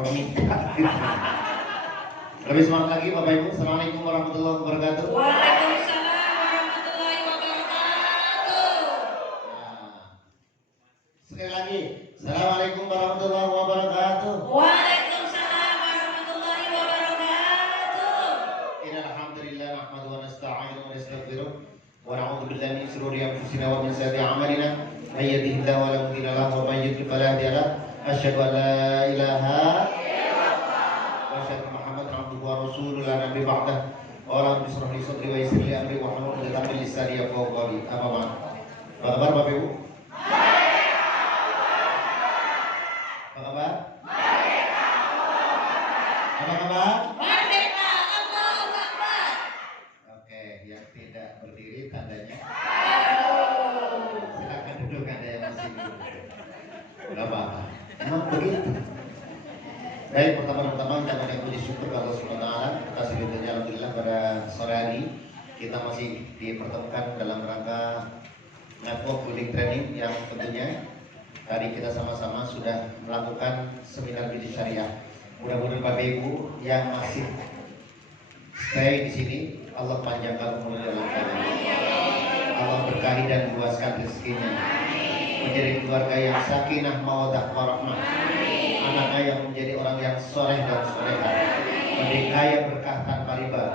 kalau minta. Lebih semangat lagi Bapak Ibu. Assalamualaikum warahmatullahi wabarakatuh. Waalaikumsalam warahmatullahi wabarakatuh. Nah, sekali lagi, Assalamualaikum warahmatullahi wabarakatuh. Waalaikumsalam warahmatullahi wabarakatuh. Innal hamdalillah nahmaduhu wa nasta'inuhu wa nastaghfiruh wa na'udzu billahi min shururi anfusina wa min sayyiati a'malina. May yahdihillahu fala mudilla lahu wa may yudlil fala hadiya lahu. Asyhadu an la ilaha illallah wa asyhadu anna Muhammadan abduhu wa rasuluhu la nabiyya ba'dahu. Wa rabbi shrah li sadri wa yassir li amri wa hlul 'uqdatam min lisani yafqahu qawli. Apa kabar Bapak Ibu? Apa kabar? Apa kabar? Merdeka, Allahu Akbar. Oke, yang tidak berdiri tandanya. Silakan duduk, ada yang masih duduk. Gak apa-apa. Emang begitu. Baik, pertama-tama kita banyak puji syukur kepada Allah Subhanahu wa taala atas hidupnya. Alhamdulillah pada sore hari kita masih dipertemukan dalam rangka network building training yang tentunya tadi kita sama-sama sudah melakukan seminar bisnis syariah. Mudah-mudahan Bapak Ibu yang masih stay di sini, Allah panjangkan umur dalam keadaan. Allah berkahi dan luaskan rezekinya. Menjadi keluarga yang sakinah, mawaddah, warahmah. Anaknya yang menjadi orang yang soleh dan solehah. Menjadi kaya berkah tanpa riba.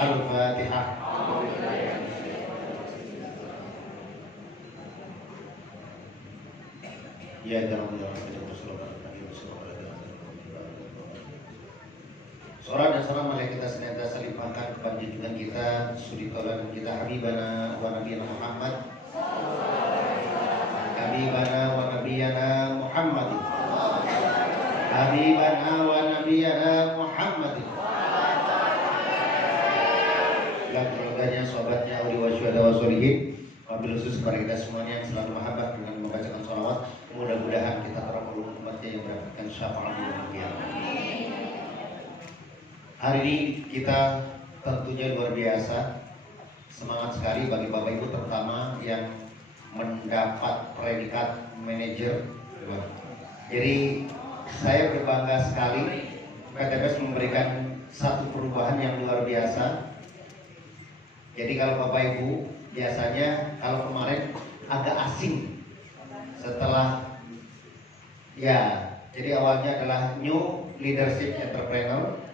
Al-Fatihah. Ya dalam Salam dan salam mari kita senantiasa limpahkan kepada junjungan kita, suri tauladan kita Habibana wa Nabiyana Muhammad. Habibana wa Nabiyana Muhammad. Habibana wa Nabiyana Muhammad. Dan keluarganya, sahabatnya, awli wa syuhada wa sholihin. Wabil khusus kepada kita semuanya yang selalu mahabbah dengan membacakan sholawat. Mudah-mudahan kita termasuk umatnya yang mendapatkan syafaat di yaumil qiyamah. Hari ini kita tentunya luar biasa, semangat sekali bagi Bapak Ibu terutama yang mendapat predikat manajer. Jadi saya berbangga sekali PTPS memberikan satu perubahan yang luar biasa. Jadi kalau Bapak Ibu biasanya kalau kemarin agak asing setelah ya, jadi awalnya adalah New Leadership Entrepreneur.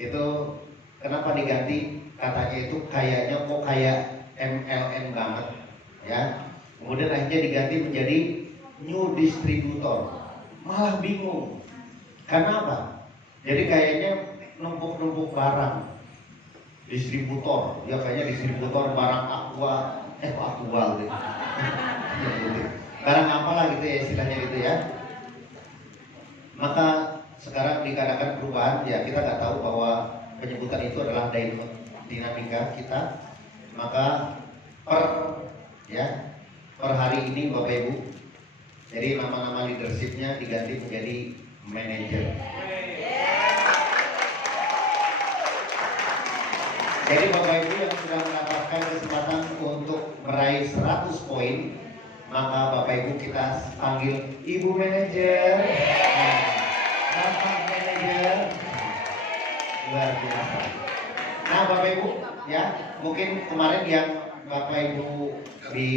Itu kenapa diganti katanya itu kayaknya kok kayak MLM banget ya. Kemudian akhirnya diganti menjadi New Distributor. Malah bingung. Karena apa? Jadi kayaknya numpuk-numpuk barang. Distributor, ya kayaknya distributor barang aqua, aqua gitu. Barang apalah gitu ya istilahnya gitu ya. Maka sekarang dikatakan perubahan, ya kita nggak tahu bahwa penyebutan itu adalah dinamika kita. Maka per hari ini Bapak Ibu, jadi nama-nama leadershipnya diganti menjadi manajer. Jadi Bapak Ibu yang sudah mendapatkan kesempatan untuk meraih 100 poin, maka Bapak Ibu kita panggil Ibu Manajer. Bapak Manajer, luar biasa. Nah Bapak Ibu ya, mungkin kemarin yang Bapak Ibu di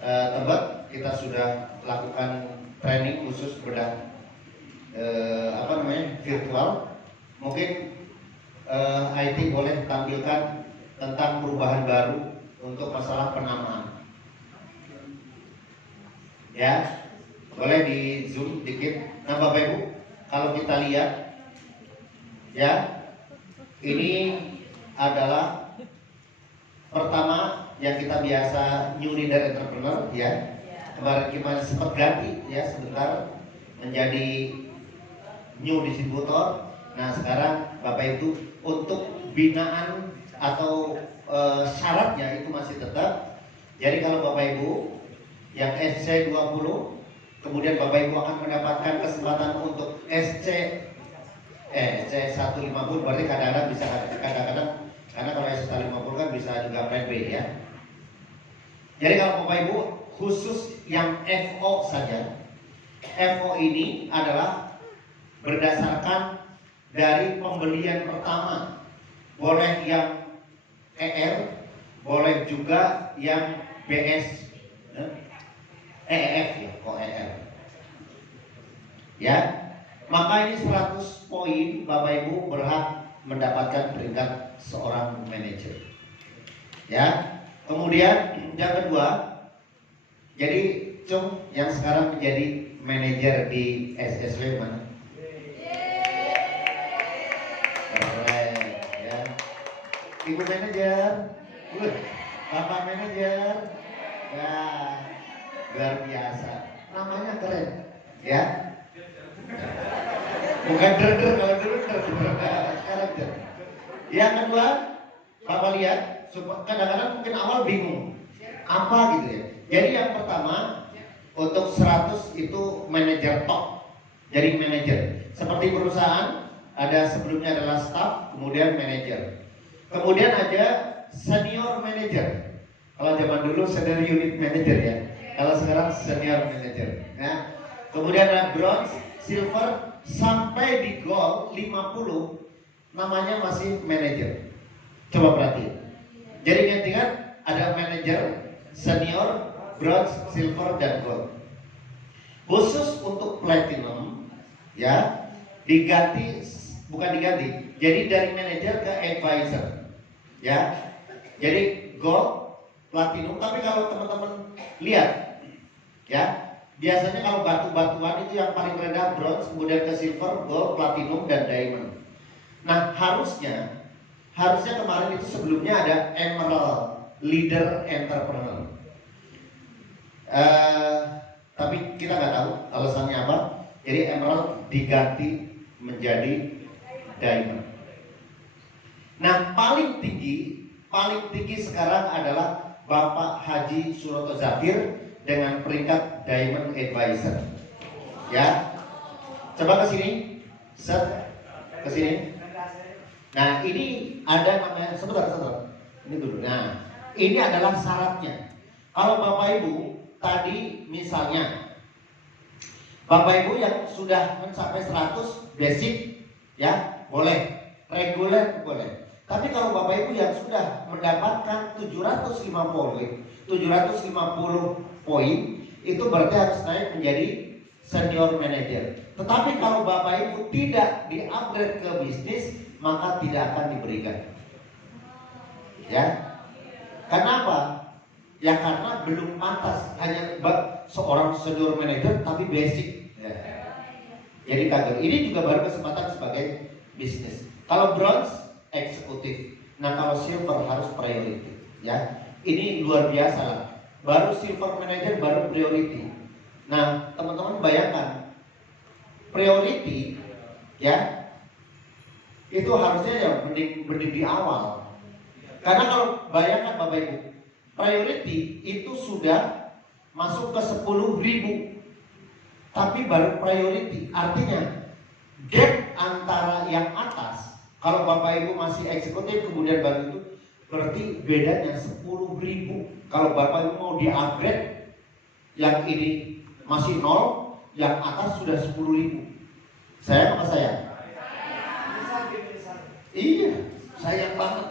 Tebet kita sudah lakukan training khusus bedah virtual. Mungkin IT boleh tampilkan tentang perubahan baru untuk masalah penamaan. Ya, boleh di zoom dikit. Nah Bapak Ibu, kalau kita lihat ya, ini adalah pertama yang kita biasa New Leader Entrepreneur ya. Kemarin kita sempat ganti ya sebentar menjadi New Distributor. Nah sekarang Bapak Ibu untuk binaan atau syaratnya itu masih tetap. Jadi kalau Bapak Ibu yang SC 20, kemudian Bapak Ibu akan mendapatkan kesempatan untuk SC 150, berarti kadang-kadang bisa karena kalau SC 150 kan bisa juga plan B ya. Jadi kalau Bapak Ibu khusus yang FO saja, FO ini adalah berdasarkan dari pembelian pertama. Boleh yang ER, boleh juga yang BS, EF ya, kok ER. Ya, maka ini 100 poin Bapak Ibu berhak mendapatkan peringkat seorang manajer. Ya, kemudian yang kedua, jadi Cung yang sekarang menjadi manajer di SSW mana? Keren, ya. Ibu manajer, Bapak manajer, ya luar biasa. Namanya keren, ya. Bukan der kalau dulu sekarang der. Yang kedua, Bapak lihat, kadang-kadang mungkin awal bingung apa gitu ya. Jadi yang pertama untuk 100 itu manajer top. Jadi manajer. Seperti perusahaan ada sebelumnya adalah staff, kemudian manajer. Kemudian ada senior manager. Kalau zaman dulu senior unit manager ya. Kalau sekarang senior manager. Ya. Kemudian ada bronze, silver, sampai di gold 50 namanya masih manager. Coba perhatiin. Jadi ingat ada manager, senior, bronze, silver, dan gold. Khusus untuk platinum, ya diganti, bukan diganti. Jadi dari manager ke advisor, ya. Jadi gold, platinum. Tapi kalau teman-teman lihat, ya biasanya kalau batu-batuan itu yang paling rendah bronze, kemudian ke silver, gold, platinum, dan diamond. Nah harusnya kemarin itu sebelumnya ada emerald, leader entrepreneur. Tapi kita nggak tahu alasannya apa. Jadi emerald diganti menjadi diamond. Nah paling tinggi sekarang adalah Bapak Haji Suroto Zafir dengan peringkat diamond advisor. Ya, coba ke sini, ke sini. Nah ini ada namanya, sebentar. Ini dulu. Nah ini adalah syaratnya. Kalau Bapak Ibu tadi misalnya Bapak Ibu yang sudah mencapai 100 basic, ya boleh, reguler boleh. Tapi kalau Bapak Ibu yang sudah mendapatkan 750 poin, itu berarti harus naik menjadi senior manager. Tetapi kalau Bapak Ibu tidak di-upgrade ke bisnis, maka tidak akan diberikan. Ya. Kenapa? Ya karena belum pantas, hanya seorang senior manager tapi basic. Ya. Jadi kaget. Ini juga baru kesempatan sebagai bisnis. Kalau bronze eksekutif. Nah kalau silver harus priority. Ya, ini luar biasa lah. Baru silver manager baru priority. Nah teman-teman bayangkan priority, ya itu harusnya ya mending di awal. Karena kalau bayangkan Bapak Ibu, priority itu sudah masuk ke 10.000, tapi baru priority. Artinya gap antara yang atas, kalau Bapak Ibu masih eksekutif kemudian baru itu, berarti bedanya 10.000. Kalau Bapak Ibu mau di-upgrade, yang ini masih 0, yang atas sudah 10.000. Saya apa saya? Iya, sayang banget.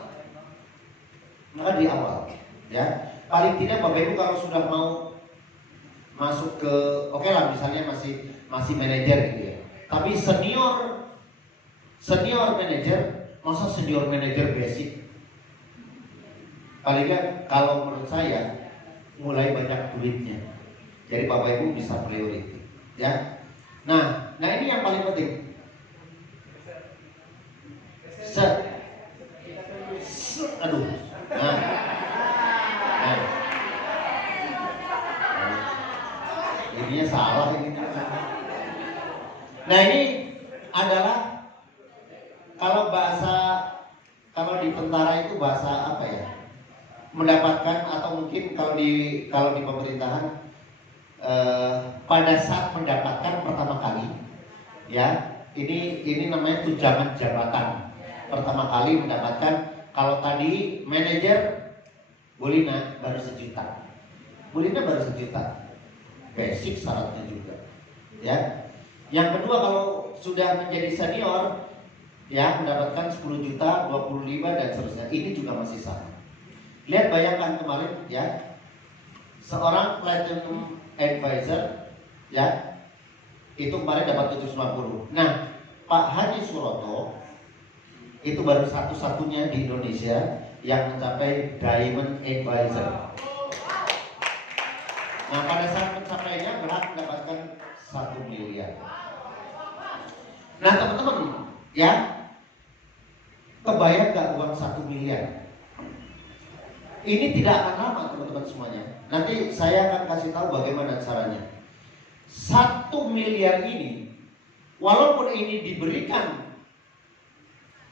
Maka di awal, ya paling tidak Bapak Ibu kalau sudah mau masuk ke, oke lah misalnya masih manajer gitu ya. Tapi senior manager, masa senior manager basic? Paling nggak kalau menurut saya mulai banyak duitnya. Jadi Bapak Ibu bisa priority, ya. Nah ini yang paling penting. Aduh. Nah. Ininya salah ini. Nah ini adalah kalau di tentara itu bahasa apa ya? Mendapatkan atau mungkin kalau di pemerintahan pada saat mendapatkan pertama kali, ya ini namanya tunjangan jabatan. Pertama kali mendapatkan, kalau tadi manajer Bulina baru 1 juta. Bulina baru 1 juta. Basic syaratnya juga. Ya. Yang kedua kalau sudah menjadi senior, ya mendapatkan 10 juta, 25 dan seterusnya. Ini juga masih sama. Lihat, bayangkan kemarin ya, seorang platinum advisor ya, itu kemarin dapat 750. Nah, Pak Haji Suroto itu baru satu-satunya di Indonesia yang mencapai diamond advisor. Nah, pada saat pencapaiannya berhak mendapatkan 1 miliar. Nah, teman-teman ya, kebayang gak uang 1 miliar? Ini tidak akan lama teman-teman semuanya. Nanti saya akan kasih tahu bagaimana caranya. 1 miliar ini, walaupun ini diberikan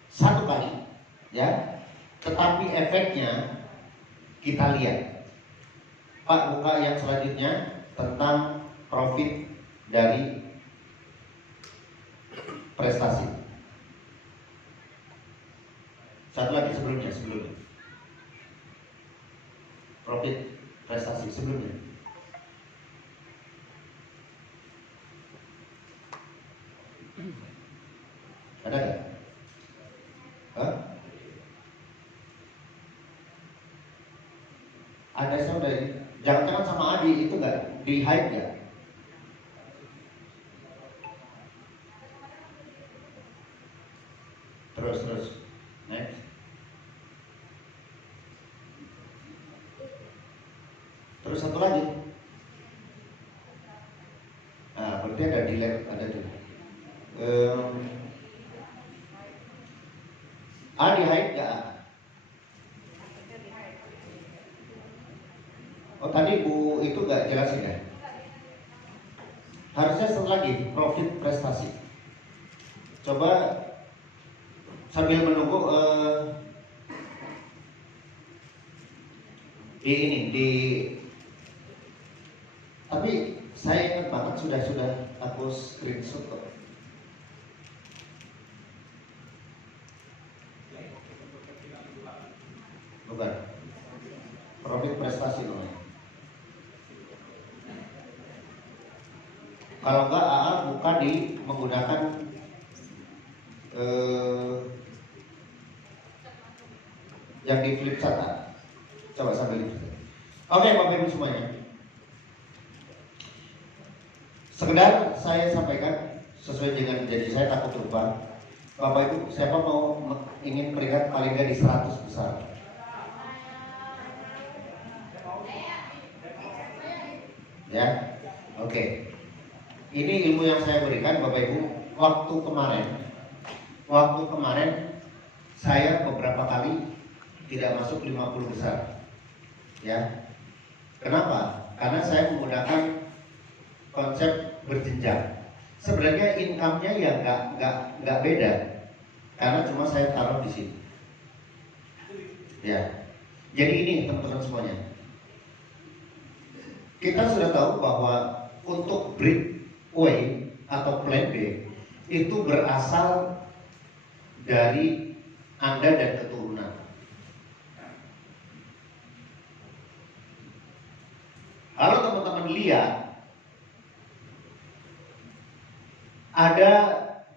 1 kali, ya, tetapi efeknya kita lihat. Pak, buka yang selanjutnya tentang profit dari prestasi. Satu lagi sebelumnya. Profit prestasi sebelumnya. Ada nggak? Hah? Ada saudara. Jangan-jangan sama Adi itu nggak di hide nggak? Terus. Next. Terus satu lagi. Nah, berarti ada delete, ada tuh. Adi hide nggak? Oh, tadi Bu itu nggak jelasin ya? Harusnya satu lagi, profit prestasi. Coba sambil menunggu tapi saya ingat banget sudah aku screenshot kok. Bukan. Profit prestasi namanya. Kalau enggak, AA buka di menggunakan yang di flip chart. Coba sambil di flip. Oke, Bapak Ibu semuanya. Sekedar saya sampaikan sesuai dengan janji saya, takut lupa. Bapak Ibu, siapa mau ingin peringkat paling nggak di 100 besar? Ya, oke. Ini ilmu yang saya berikan Bapak Ibu. Waktu kemarin saya beberapa kali tidak masuk 50 besar. Ya. Kenapa? Karena saya menggunakan konsep berjenjang. Sebenarnya income-nya ya nggak beda, karena cuma saya taruh di sini. Ya. Jadi ini teman-teman semuanya. Kita sudah tahu bahwa untuk breakaway atau plan B itu berasal dari Anda dan keturunan. Kalau teman-teman lihat, ada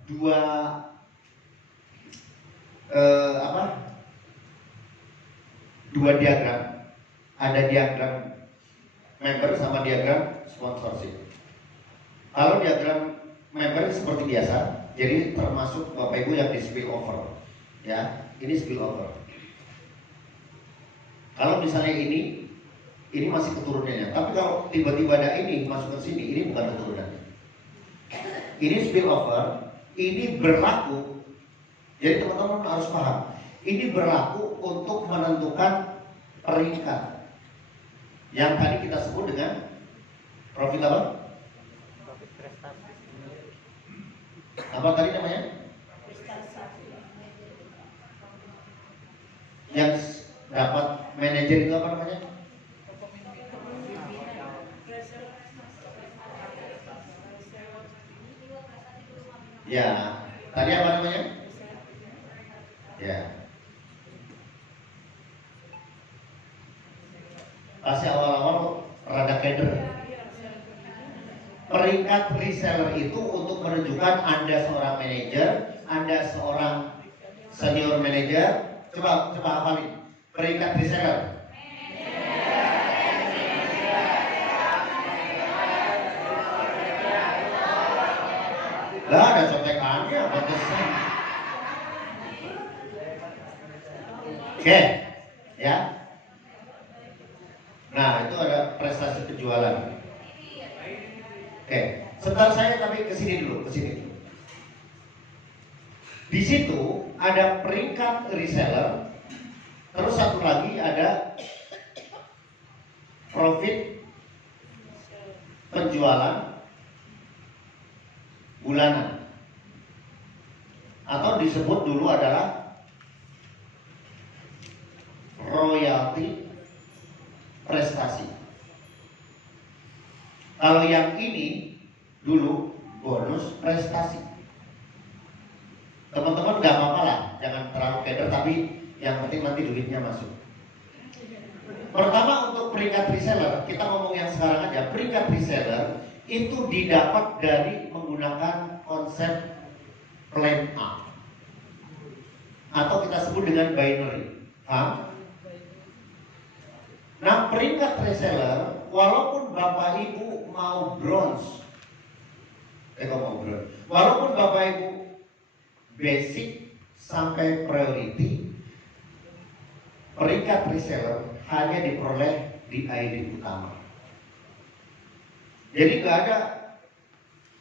dua diagram. Ada diagram member sama diagram sponsorship. Kalau diagram member seperti biasa, jadi termasuk Bapak Ibu yang di spill over. Ya, ini spill over. Kalau misalnya ini masih keturunannya. Tapi kalau tiba-tiba ada ini masuk ke sini, ini bukan keturunannya. Ini spill over, ini berlaku. Jadi teman-teman harus paham, ini berlaku untuk menentukan peringkat yang tadi kita sebut dengan profit apa? Profit prestasi. Apa tadi namanya? Yang dapat manajer itu apa namanya? Ya, tadi apa namanya? Ya. Pasti awal-awal rada keder. Peringkat reseller itu untuk untuk menunjukkan Anda seorang manajer, Anda seorang senior manager. Coba hafalin. Peringkat reseller. Lah ada contekannya, pantesan. Oke, ya. Nah, itu ada prestasi penjualan. Oke, sebentar saya tapi ke sini dulu. Di situ ada peringkat reseller, terus satu lagi ada profit penjualan bulanan, atau disebut dulu adalah royalti prestasi. Kalau yang ini dulu bonus prestasi. Teman-teman nggak apa-apa lah, jangan terlalu keder, tapi yang penting nanti duitnya masuk. Pertama untuk peringkat reseller, kita ngomong yang sekarang aja. Peringkat reseller itu didapat dari menggunakan konsep plan A, atau kita sebut dengan binary. Paham? Nah, peringkat reseller, walaupun Bapak Ibu mau bronze, walaupun Bapak Ibu basic sampai priority, peringkat reseller hanya diperoleh di ID utama. Jadi nggak ada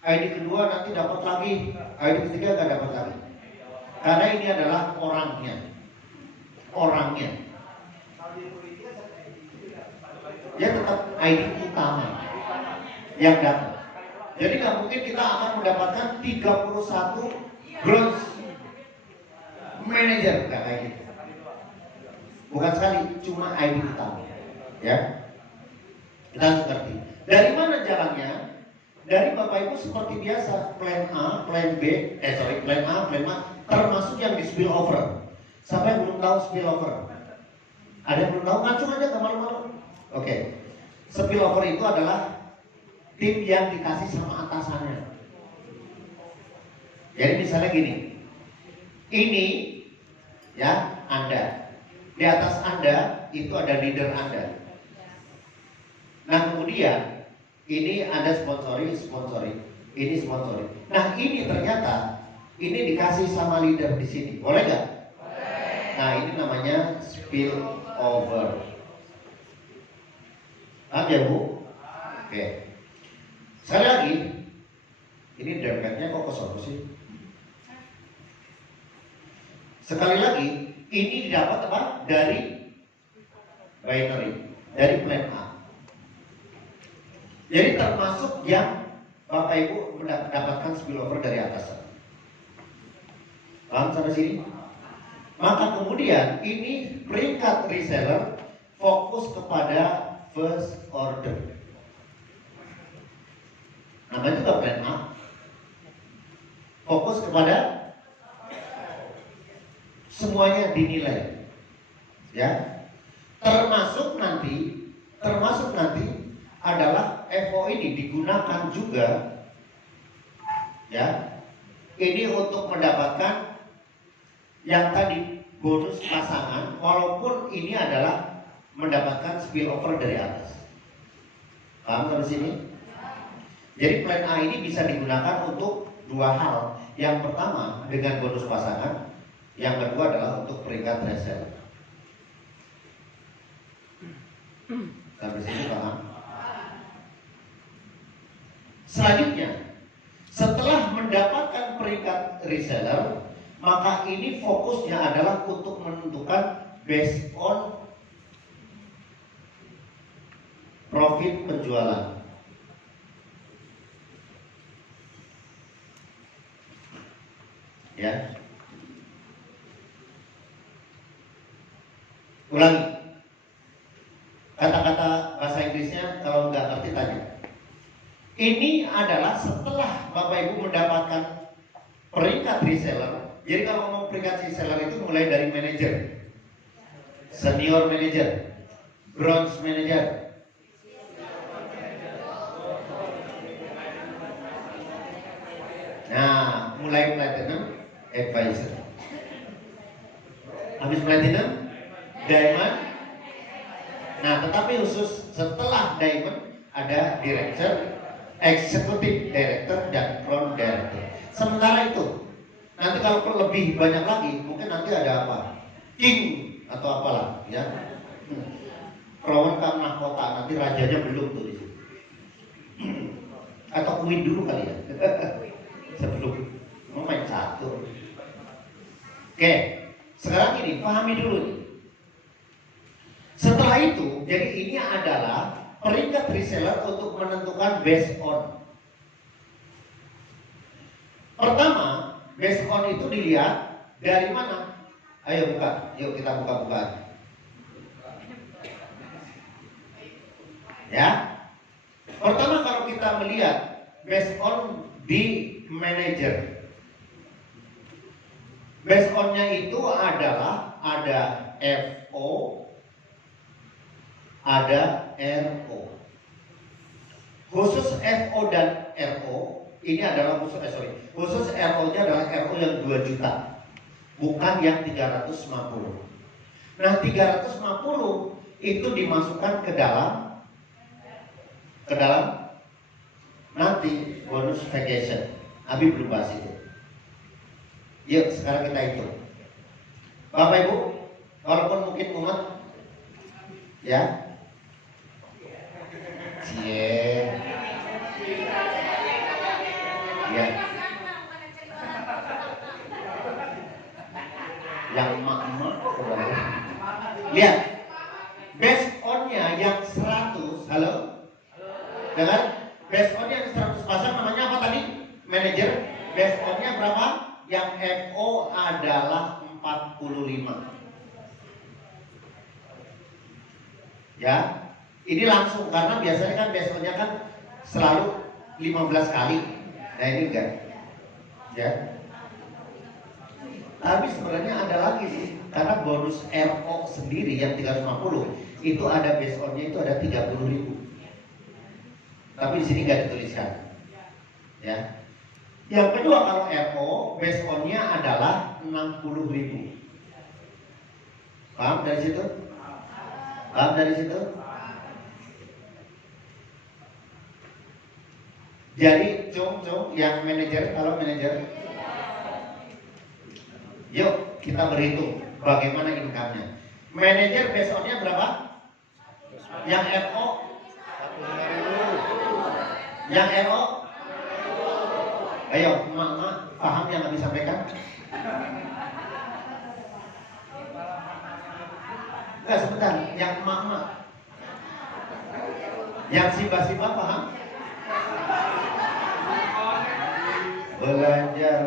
ID kedua nanti dapat lagi, ID ketiga nggak dapat lagi. Karena ini adalah orangnya. Dia tetap ID utama yang dapat. Jadi nggak mungkin kita akan mendapatkan 31 bronze manager, nggak kayak gitu. Bukan sekali, cuma ID utama. Ya, kita harus ngerti. Dari mana jalannya? Dari Bapak Ibu seperti biasa, plan A, plan A, termasuk yang di spill over. Siapa yang belum tahu spill over? Ada yang belum tahu? Ngacung aja ke malu-malu. Oke, spill over itu adalah tim yang dikasih sama atasannya. Jadi misalnya gini, ini ya Anda, di atas Anda itu ada leader Anda. Nah kemudian ini Anda sponsori, ini sponsori. Nah ini ternyata ini dikasih sama leader di sini, boleh nggak? Nah ini namanya spill over. Paham ya Bu? Oke. Sekali lagi, ini dempetnya kok kosong sih? Sekali lagi, ini didapat apa? Dari binary, dari plan A. Jadi termasuk yang Bapak Ibu mendapatkan spillover dari atas. Paham sampai sini? Maka kemudian ini peringkat reseller fokus kepada first order. Namanya juga plan A. Fokus kepada semuanya dinilai, ya. Termasuk nanti adalah FO ini digunakan juga, ya. Ini untuk mendapatkan yang tadi bonus pasangan, walaupun ini adalah mendapatkan spillover dari atas. Paham sampai sini? Jadi plan A ini bisa digunakan untuk dua hal. Yang pertama dengan bonus pasangan, yang kedua adalah untuk peringkat reseller. Sampai sini paham? Selanjutnya, setelah mendapatkan peringkat reseller, maka ini fokusnya adalah untuk menentukan based on profit penjualan. Ya. Ulangi. Kata-kata bahasa Inggrisnya kalau nggak ngerti tanya. Ini adalah setelah Bapak Ibu mendapatkan peringkat reseller. Jadi kalau ngomong peringkat reseller itu mulai dari manager, senior manager, bronze manager, Nah, mulai platinum advisor. Habis platinum, diamond. Nah, tetapi khusus setelah diamond ada director, executive director, dan crown director. Sementara itu, nanti kalau lebih banyak lagi, mungkin nanti ada apa? King atau apalah, ya. Crown kan mahkota, nanti rajanya belum tuh di situ. Atau queen dulu kali ya. Sebelum mau main satu. Oke, sekarang ini pahami dulu nih. Setelah itu, jadi ini adalah peringkat reseller untuk menentukan based on. Pertama, based on itu dilihat dari mana? Ayo buka, yuk kita buka-buka. Ya. Pertama kalau kita melihat based on di manager. Based on-nya itu adalah ada FO, ada RO. Khusus FO dan RO ini adalah khusus RO-nya adalah RO yang 2 juta, bukan yang 350. Nah, 350 itu dimasukkan ke dalam nanti bonus vacation. Abi belum bahas itu. Yuk sekarang kita hitung. Bapak Ibu, walaupun mungkin umat, ya, ya, yang emak-emak, lihat, based on-nya yang 100, halo? Dengar? Based on yang 100 pasang namanya apa tadi? Manager. Based on-nya berapa? Yang FO adalah 45. Ya. Ini langsung karena biasanya kan based on-nya kan selalu 15 kali. Nah, ini enggak. Ya. Tapi sebenarnya ada lagi sih. Karena bonus RO sendiri yang 350 itu ada based on-nya itu ada 30.000. Tapi di sini nggak dituliskan, ya. Yang kedua kalau RO, based on-nya adalah 60.000. Paham dari situ? Paham dari situ? Jadi, cung yang manajer, kalau manajer, yuk kita berhitung bagaimana income-nya. Manajer based on-nya berapa? Yang RO? Yang RO? Ayo, emak-emak paham yang Nabi sampaikan? Enggak, sebentar. Yang emak-emak, yang simba-simba paham? Belajar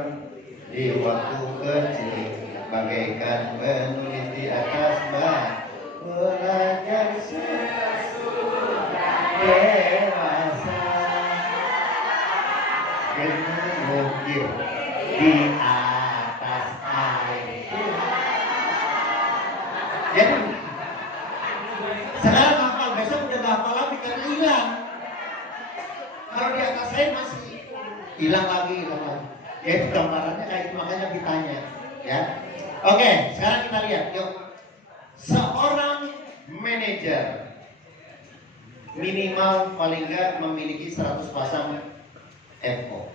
di waktu kecil bagaikan menulis di atas bak. Belajar sesudah dewasa mengukir di atas air. Jadi sekarang hafal, besok udah gak hafal lagi karena hilang. Kalau di atas air masih hilang lagi. Ya itu gambarannya kayak itu, makanya ditanya. Ya, oke, sekarang kita lihat. Yuk, seorang manajer minimal paling nggak memiliki 100 pasang FO.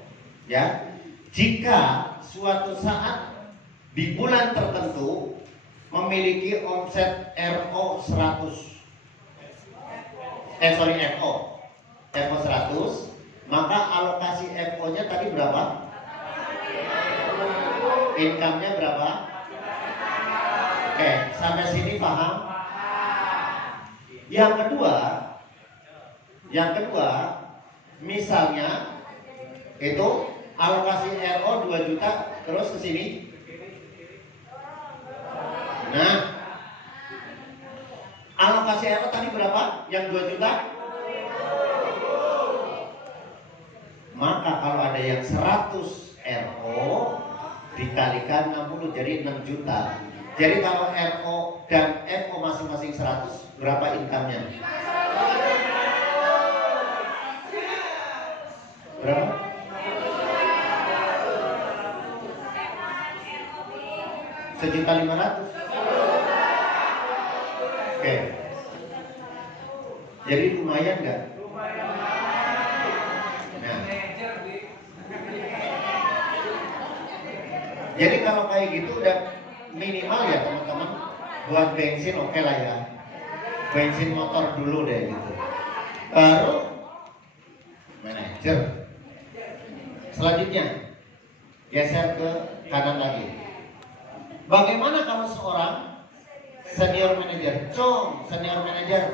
Ya, jika suatu saat di bulan tertentu memiliki omset RO 100, FO 100, maka alokasi FO-nya tadi berapa? Income-nya berapa? Oke, sampai sini paham? Yang kedua, misalnya itu alokasi RO 2 juta terus ke sini. Nah, alokasi RO tadi berapa? Yang 2 juta? Maka kalau ada yang 100 RO dikalikan 60 jadi 6 juta. Jadi kalau RO dan FO masing-masing 100, berapa income-nya? Berapa? 1.500.000. Oke. Jadi lumayan nggak? Nah. Jadi kalau kayak gitu udah minimal ya teman-teman, buat bensin oke lah ya. Bensin motor dulu deh gitu. Baru manajer. Selanjutnya geser ke kanan lagi. Bagaimana kalau seorang senior manager? Senior manager,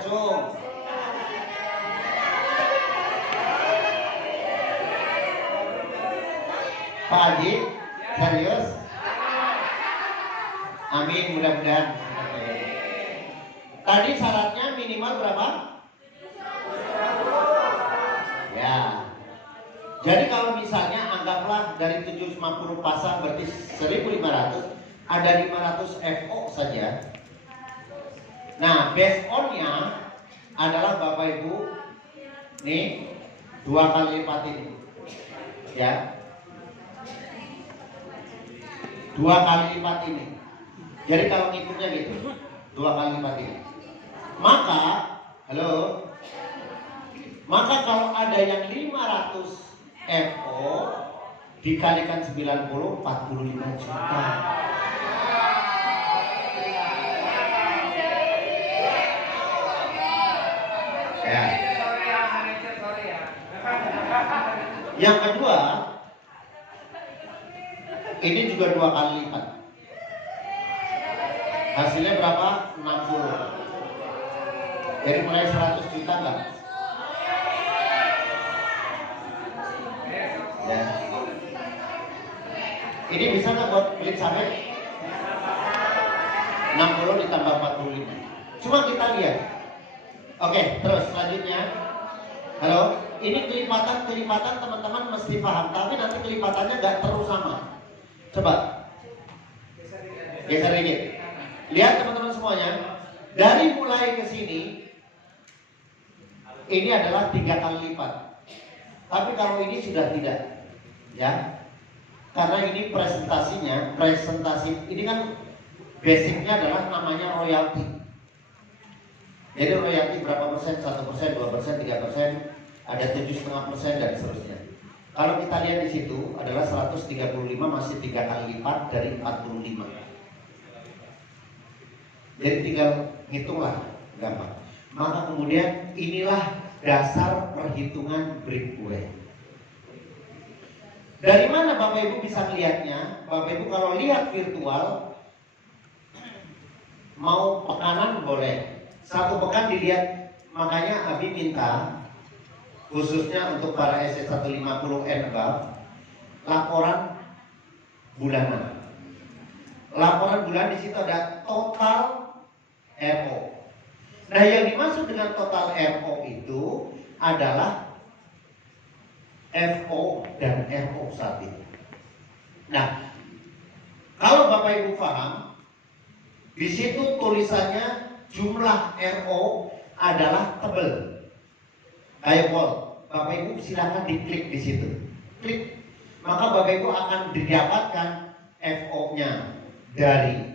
Pak Haji, serius? Amin, mudah-mudahan. Tadi syaratnya minimal berapa? Ya. Jadi kalau misalnya anggaplah dari 750 pasang berarti 1.500, ada 500 FO saja. Nah, based on-nya adalah Bapak Ibu, nih 2 kali lipat ini. Ya. 2 kali lipat ini. Jadi kalau ngikutnya gitu, 2 kali lipat ini. Maka, maka kalau ada yang 500 FO dikalikan 90, 45 juta. Ya. Yang kedua, ini juga 2 kali lipat. Hasilnya berapa? 60. Jadi mulai 100 juta enggak? Ya. Ini bisa nggak buat beli sampai 60 ditambah 45. Cuma kita lihat. Oke, terus selanjutnya. Halo, ini kelipatan teman-teman mesti paham. Tapi nanti kelipatannya nggak terus sama. Coba geser dikit. Lihat teman-teman semuanya. Dari mulai ke sini, ini adalah 3 kali lipat. Tapi kalau ini sudah tidak, ya, karena ini presentasi ini kan basicnya adalah namanya royalti. Jadi royalti berapa persen? 1%, 2%, 3%, ada 7,5% dan seterusnya. Kalau kita lihat di situ adalah 135 masih 3 kali lipat dari 45. Jadi tinggal hitunglah gampang. Maka kemudian inilah dasar perhitungan breakaway. Dari mana Bapak Ibu bisa melihatnya? Bapak Ibu kalau lihat virtual, mau pekanan boleh. 1 pekan dilihat, makanya Abi minta khususnya untuk para SC150 and above, laporan bulanan. Laporan bulan di situ ada total RO. Nah, yang dimaksud dengan total RO itu adalah FO dan RO saat ini. Nah, kalau Bapak Ibu paham, di situ tulisannya jumlah RO adalah tebel. Kayak wall. Bapak Ibu silakan diklik di situ. Klik, maka Bapak Ibu akan didapatkan FO-nya dari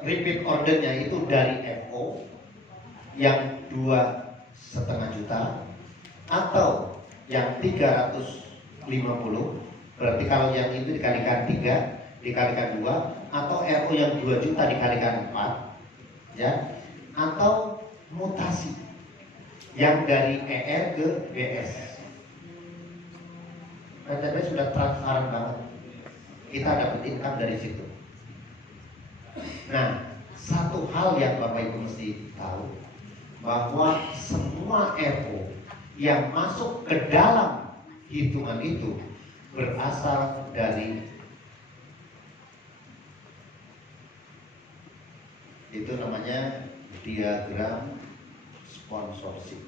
repeat ordernya itu dari FO yang 2,5 juta atau yang 350. Berarti kalau yang itu dikalikan 3 dikalikan 2, atau RO yang 2 juta dikalikan 4, ya, atau mutasi yang dari ER ke BS. PTB sudah transparan banget. Kita dapat income dari situ. Nah, satu hal yang Bapak Ibu mesti tahu, bahwa semua RO yang masuk ke dalam hitungan itu berasal dari itu namanya diagram sponsorship.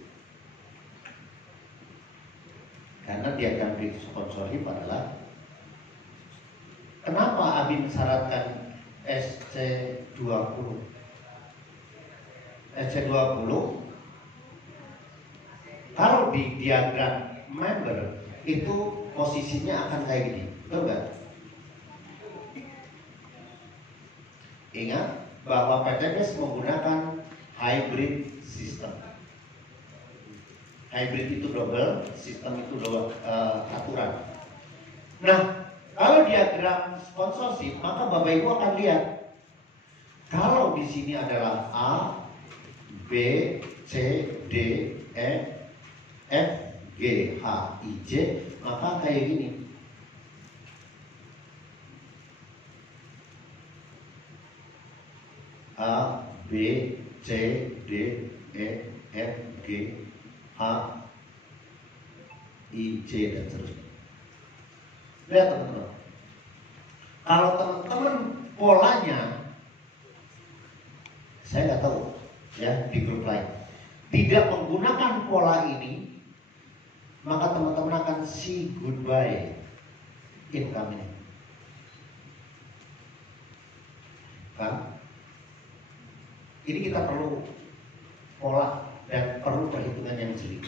Karena diagram sponsorship adalah kenapa Abi mensyaratkan SC20. SC20 kalau di diagram member itu posisinya akan kayak gini, betul nggak? Ingat bahwa PTBS menggunakan hybrid system. Hybrid itu double, sistem itu double aturan. Nah, kalau diagram sponsorship, maka Bapak Ibu akan lihat kalau di sini adalah A, B, C, D, E, F, G, H, I, J, maka kayak gini. A, B, C, D, E, F, G, H, I, J, dan seterusnya. Lihat teman-teman. Kalau teman-teman polanya, saya nggak tahu ya di grup lain, tidak menggunakan pola ini, maka teman-teman akan see goodbye income ini. Kan? Ini kita perlu pola dan perlu perhitungan yang jeli.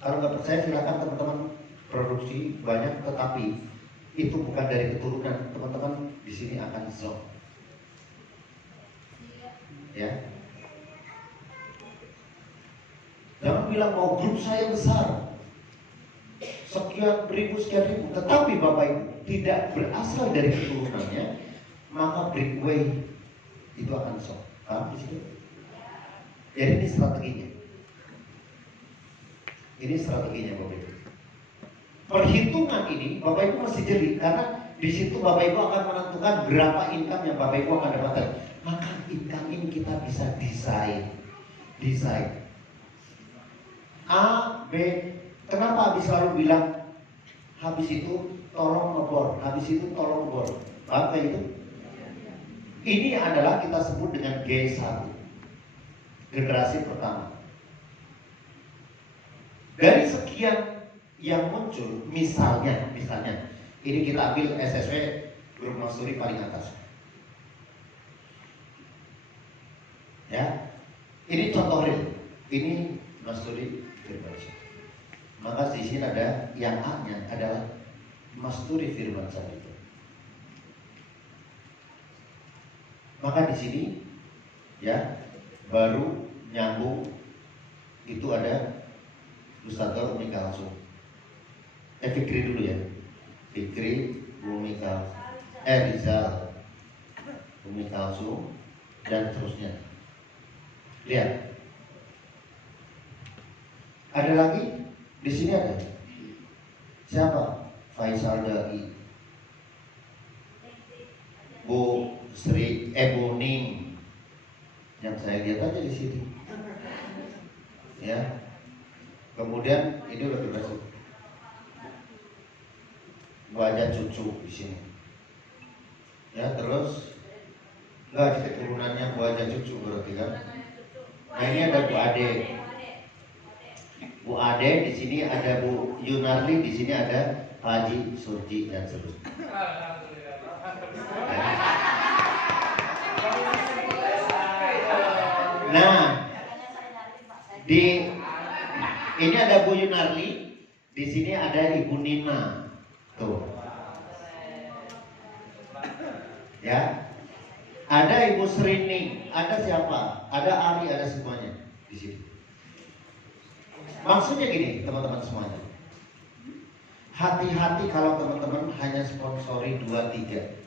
Kalau nggak percaya silakan teman-teman produksi banyak, tetapi itu bukan dari keturunan, teman-teman di sini akan shock. Ya, jangan bilang mau grup saya besar, sekian ribu, tetapi Bapak Ibu tidak berasal dari keturunannya, maka breakaway itu akan shock. Paham di situ? Jadi ini strateginya. Ini strateginya Bapak Ibu. Perhitungan ini Bapak Ibu masih jeli, karena di situ Bapak Ibu akan menentukan berapa income yang Bapak Ibu akan dapatkan. Maka income ini kita bisa desain. A, B. Kenapa habis selalu bilang habis itu tolong ngebor, habis itu tolong ngebor? Paham kayak itu? Ini adalah kita sebut dengan G1, generasi pertama. Dari sekian yang muncul, misalnya, ini kita ambil SSW grup Masturi paling atas. Ya, ini contoh real. Ini Masturi Firmansyah. Maka di sini ada yang A-nya adalah Masturi Firmansyah. Maka di sini ya baru nyambung itu ada Ustadzah Umi Kalsum. Fikri dulu ya. Fikri, Umi Kalsum, Rizal, Umi Kalsum, dan terusnya. Lihat. Ada lagi di sini ada. Siapa? Faisal Dai. Bu Sri Ning, yang saya lihat aja di sini. Ya. Kemudian ini udah berhasil. Wajah cucu di sini. Ya, terus enggak di keturunannya wajah cucu berarti kan. Nah, ini ada Bu Ade. Bu Ade di sini ada Bu Yunarli, di sini ada Pak Haji Surji dan seterusnya. Nah, ini ada Bu Yunarli, di sini ada Ibu Nina, tuh, ya, ada Ibu Srini, ada siapa? Ada Ari, ada semuanya di sini. Maksudnya gini, teman-teman semuanya, hati-hati kalau teman-teman hanya sponsori 2-3.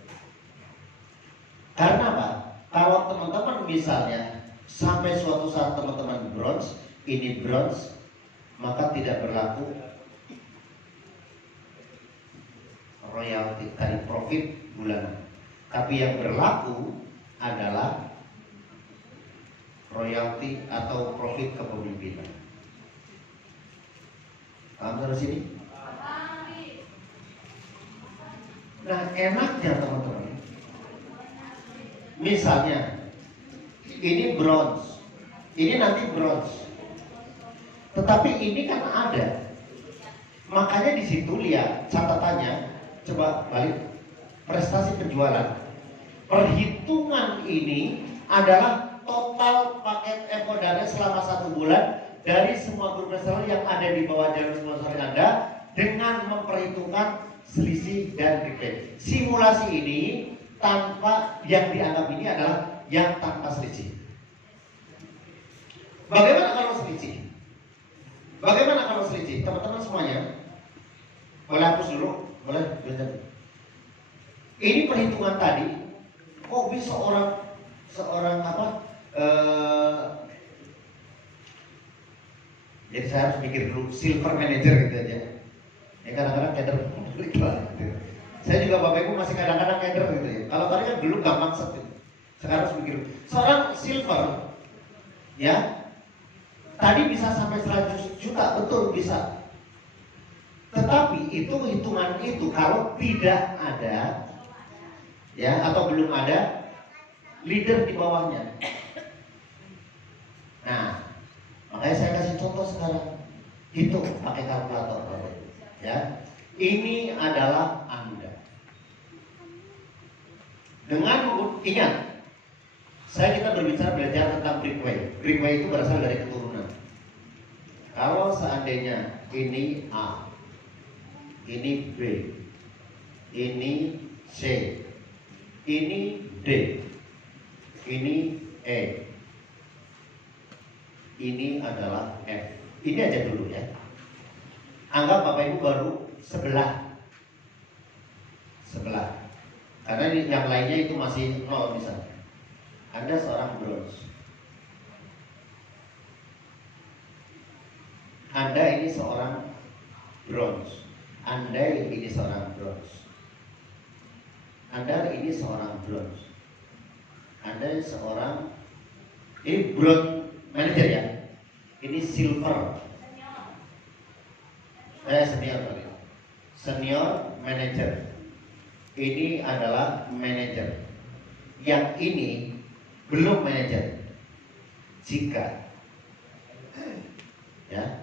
Karena apa? Kalau teman-teman misalnya sampai suatu saat teman-teman bronze, ini bronze, maka tidak berlaku royalti dari profit bulanan. Tapi yang berlaku adalah royalti atau profit kepemimpinan. Paham dari sini? Nah, enaknya teman-teman, misalnya ini bronze, ini nanti bronze, tetapi ini kan ada, makanya di situ lihat catatannya, coba balik prestasi penjualan. Perhitungan ini adalah total paket Evodana selama 1 bulan dari semua grup reseller yang ada di bawah jalur sponsor Anda dengan memperhitungkan selisih dan rebate. Simulasi ini tanpa yang dianggap ini adalah yang tanpa selisih. Bagaimana kalau selisih? Bagaimana kalau selisih? Teman-teman semuanya, boleh hapus dulu, boleh. Ini perhitungan tadi, kok bisa seorang apa? Jadi saya harus mikir dulu silver manager gitu aja. Ya kadang-kadang kader publik lah. Gitu. Saya juga Bapak Ibu masih kadang-kadang kader gitu ya. Kalau tadi kan dulu gampang set. Sekarang harus mikir. Seorang silver, ya, tadi bisa sampai 100 juta, betul bisa. Tetapi itu hitungan itu kalau tidak ada, ya, atau belum ada leader di bawahnya. Nah, makanya saya kasih contoh sekarang. Hitung pakai kalkulator, Bapak Ibu. Ya, ini adalah Anda. Dengan ingat, kita berbicara belajar tentang Brickway. Brickway itu berasal dari keturunan. Kalau seandainya ini A, ini B, ini C, ini D, ini E, ini adalah F. Ini aja dulu ya. Anggap Bapak Ibu baru sebelah. Karena yang lainnya itu masih 0 misalnya. Anda seorang bronze. Anda ini seorang bronze. Anda ini seorang bronze. Anda ini seorang bronze. Anda seorang ini bronze manager ya. Ini silver. Senior manager. Ini adalah manager. Yang ini belum manager. Jika ya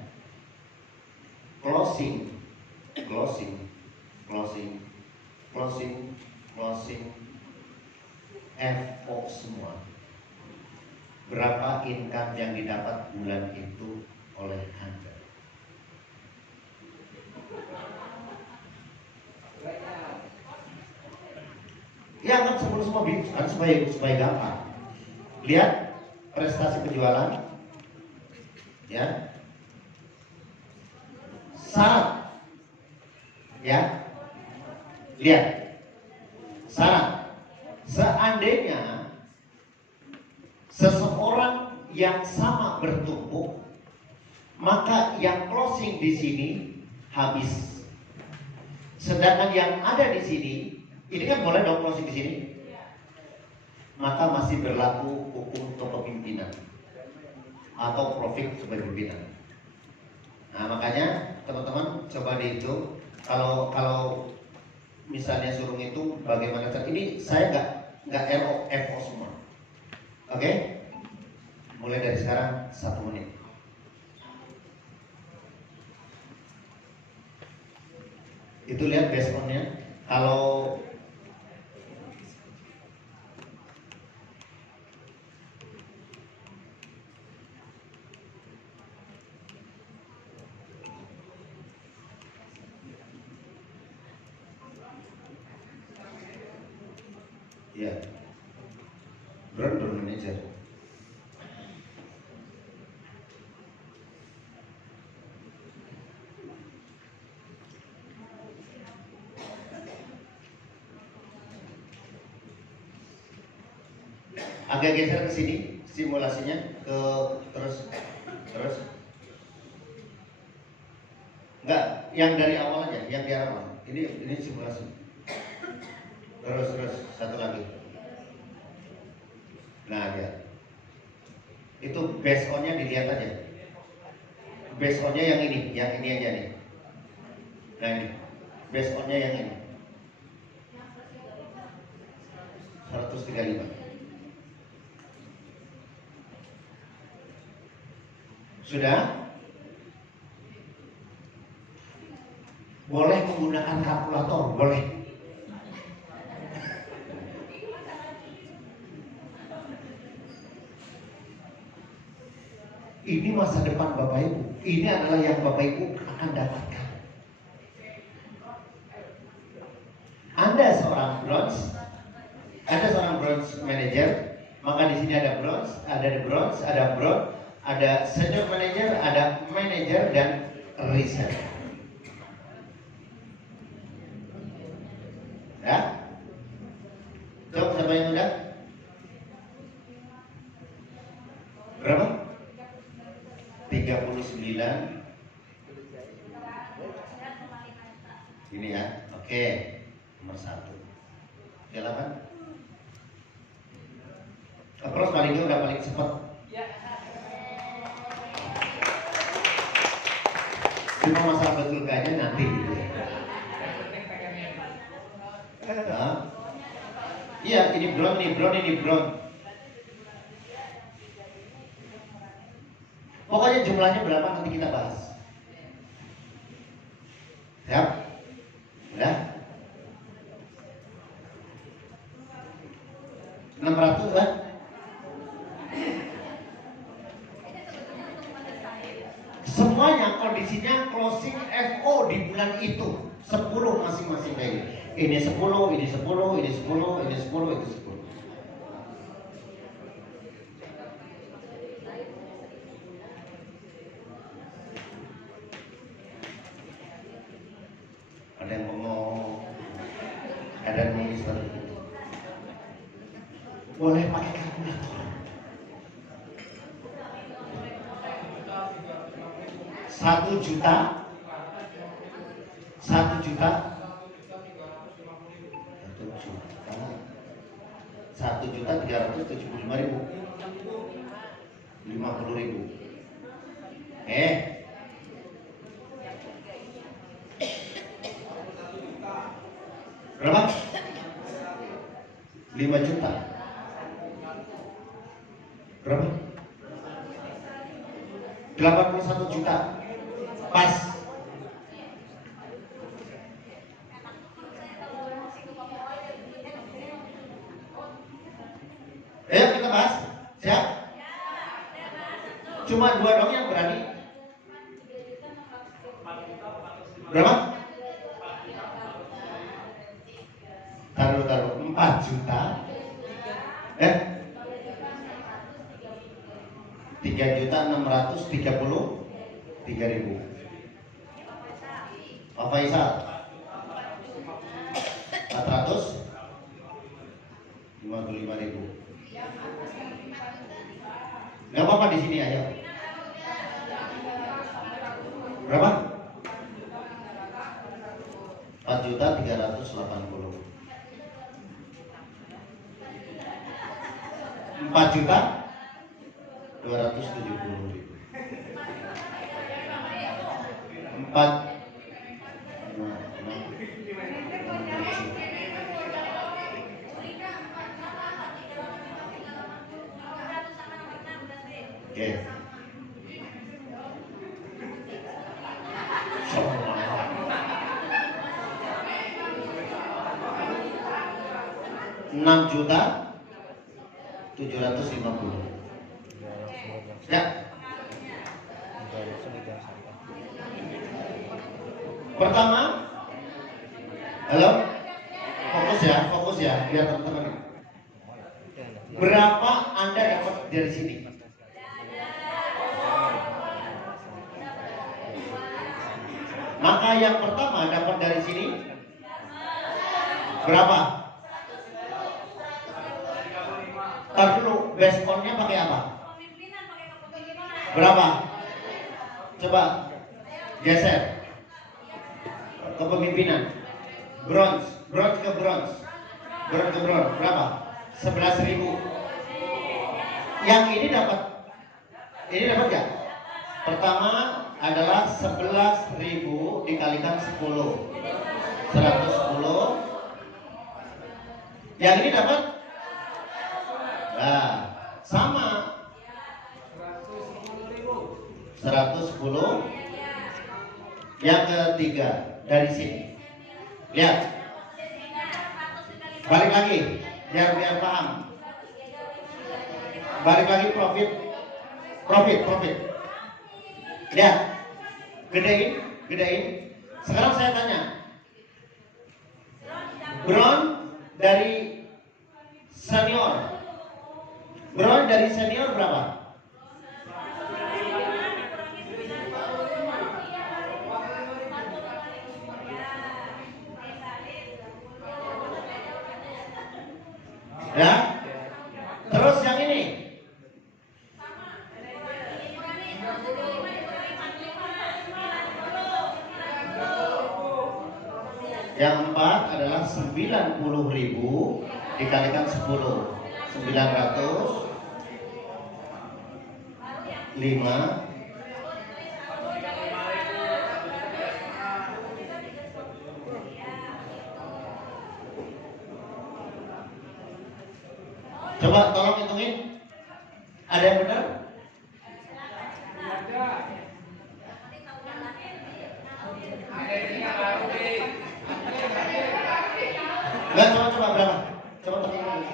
closing FO semua. Berapa income yang didapat bulan itu oleh Anda? Ya anggap semua kan supaya gampang. Lihat prestasi penjualan, ya, syarat, ya, lihat syarat. Seandainya seseorang yang sama bertumpuk, maka yang closing di sini habis. Sedangkan yang ada di sini, ini kan boleh dong closing di sini. Maka masih berlaku hukum kepemimpinan atau profit sebagai pimpinan. Nah makanya teman-teman coba dihitung. Kalau misalnya suruh itu bagaimana cara ini, saya nggak FO semua. Oke? Mulai dari sekarang 1 menit. Itu lihat based on-nya. Kalau ya, brand manager. Agak geser ke sini simulasinya ke terus enggak yang dari awal aja, yang di awal. Ini simulasi. Terus satu lagi. Nah ya, itu base on-nya dilihat aja. Base on-nya yang ini aja nih. Nah ini base on-nya yang ini 135. Sudah? Boleh menggunakan kalkulator, boleh. Ini masa depan Bapak Ibu. Ini adalah yang Bapak Ibu akan dapatkan. Anda seorang bronze, ada seorang bronze manager, maka di sini ada bronze, ada bronze, ada senior manager, ada manager dan research. Ya? Coba siapa yang udah? Berapa? 39. Ini ya, oke. Nomor 1. Silakan. Terus palingnya udah paling cepat. Cuma masalah betul kayaknya nanti gitu ya. Nah. Iya, ini brown. Pokoknya jumlahnya berapa nanti kita bahas. Siap? Udah? 600 kan? Semuanya kondisinya closing FO di bulan itu 10 masing-masing kayak gini. Ini 10, ini 10, ini 10, ini 10, itu 10. Ada yang ngomong, ada yang ngomong seperti itu. Boleh pakai kalkulator. 1 juta 1 juta 1.375.000 50.000. Berapa? 5 juta. Berapa? 81 juta. Pas. Ayo kita bahas. Siap? Cuma 2 dong yang berani. Berapa? Taruh 4 juta. 3.633.000. Pak Faisal 455.000. Gak apa-apa di sini ayo. Berapa? 4.380. 4.270.000. 4. Oke. 6.750.000. Ya. Pertama, halo, fokus ya, biar teman-teman. Berapa Anda dapat dari sini? Maka yang pertama dapat dari sini berapa? Ntar dulu, base on-nya pakai apa? Berapa? Coba geser kepemimpinan. Bronze ke bronze. Berapa? 11.000. Yang ini dapat gak? Pertama adalah 11.000 dikalikan 10, 110. Yang ini dapat? Nah, sama 110. Yang ketiga dari sini. Lihat. Balik lagi biar paham. Balik lagi profit. Lihat. Gedein. Sekarang saya tanya. Brown dari dari senior berapa? Ya. Terus yang ini. Yang 4 adalah 90.000 dikalikan 10. 900 5 Coba tolong hitungin. Ada yang benar? Enggak, coba berapa? Coba tekan.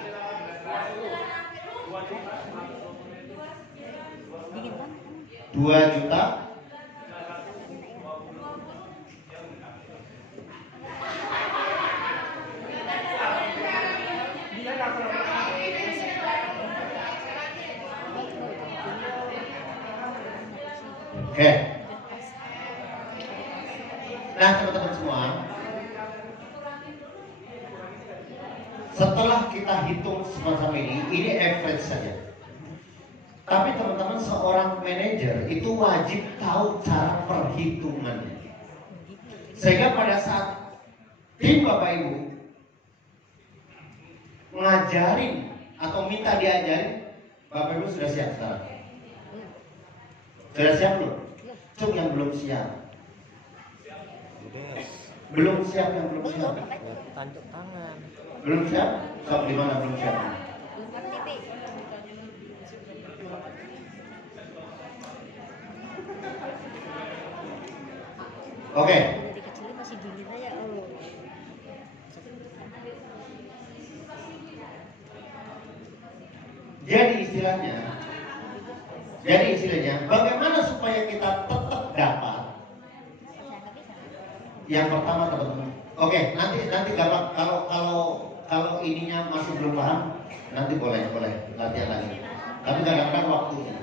Dingin banget. 2 juta. Oke. Nah, teman-teman semua, setelah kita hitung semacam ini average saja. Tapi teman-teman, seorang manajer itu wajib tahu cara perhitungannya. Sehingga pada saat tim Bapak Ibu ngajarin atau minta diajarin, Bapak Ibu sudah siap sekarang? Sudah siap belum? Cuk yang belum siap. Belum siap yang belum siap. Tancap tangan. Belum siap? Sok di mana belum siap? Oke. Dari kecil masih dingin aja. Oh. Jadi istilahnya, bagaimana supaya kita tetap dapat? Yang pertama teman-teman. Oke, nanti gampang. Kalau ininya masih belum paham, nanti boleh latihan lagi. Tapi kadang-kadang waktunya.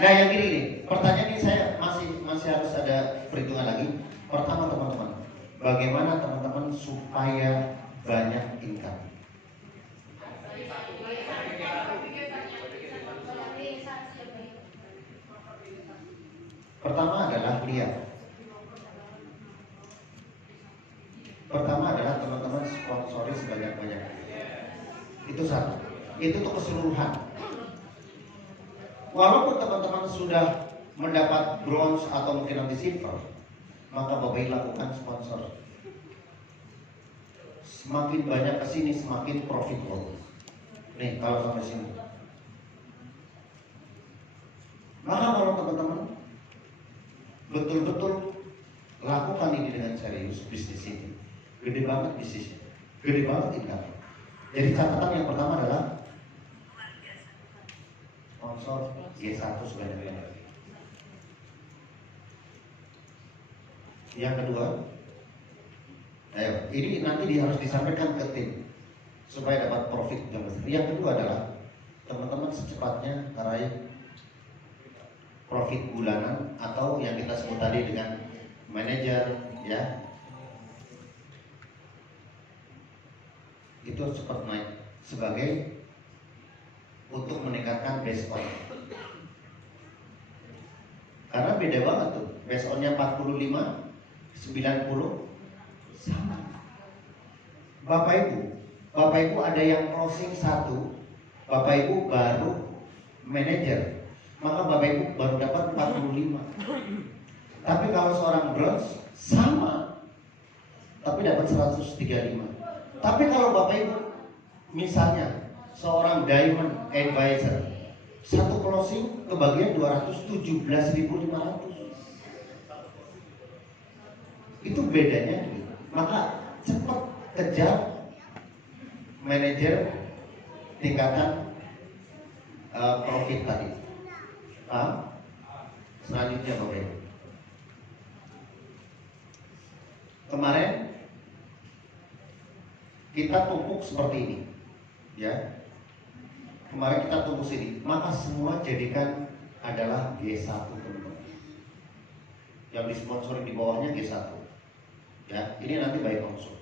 Nah yang gini, pertanyaan ini saya masih harus ada perhitungan lagi. Pertama teman-teman, bagaimana teman-teman supaya banyak income? Pertama adalah lihat. Pertama adalah teman-teman sponsori sebanyak-banyak. Itu satu. Itu untuk keseluruhan. Walaupun teman-teman sudah mendapat bronze atau mungkin nanti silver, maka Bapak Ibu lakukan sponsor. Semakin banyak kesini semakin profitable. Nih kalau sampai sini. Maka kalau teman-teman betul-betul lakukan ini dengan serius, bisnis ini gede banget bisnisnya, gede banget income. Jadi catatan yang pertama adalah sponsor G1 sebanyak-banyak. Yang kedua, ini nanti harus disampaikan ke tim supaya dapat profit yang besar. Yang kedua adalah teman-teman secepatnya raih profit bulanan atau yang kita sebut tadi dengan manajer, ya. Itu cepat naik sebagai untuk meningkatkan base on. Karena beda banget tuh, base on-nya 45, 90 sama. Bapak Ibu ada yang closing 1, Bapak Ibu baru manajer, maka Bapak Ibu baru dapat 45. Tapi kalau seorang bronze sama, tapi dapat 135. Tapi kalau Bapak Ibu misalnya seorang diamond advisor, satu closing kebagian 217.500. Itu bedanya gitu. Maka cepat kejar manajer tingkatan profit tadi. Paham? Selanjutnya Bapak Ibu. Kemarin kita tumpuk seperti ini, ya. kemarin kita tunggu sini, maka semua jadikan adalah G1 teman-teman. Yang disponsori di bawahnya G1. Ya, ini nanti baik langsung.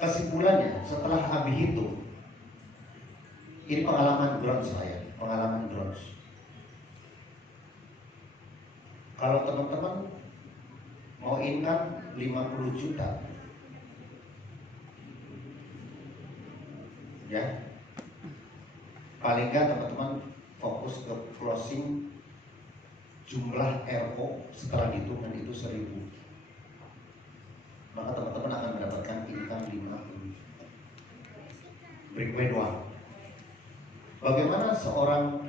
Kesimpulannya setelah Abi hitung, ini pengalaman bronze saya, pengalaman bronze. Kalau teman-teman mau income 50 juta, ya, paling nggak teman-teman fokus ke closing jumlah RO setelah dihitungan itu 1000. Maka teman-teman akan mendapatkan income 50. Breakaway doang. Bagaimana seorang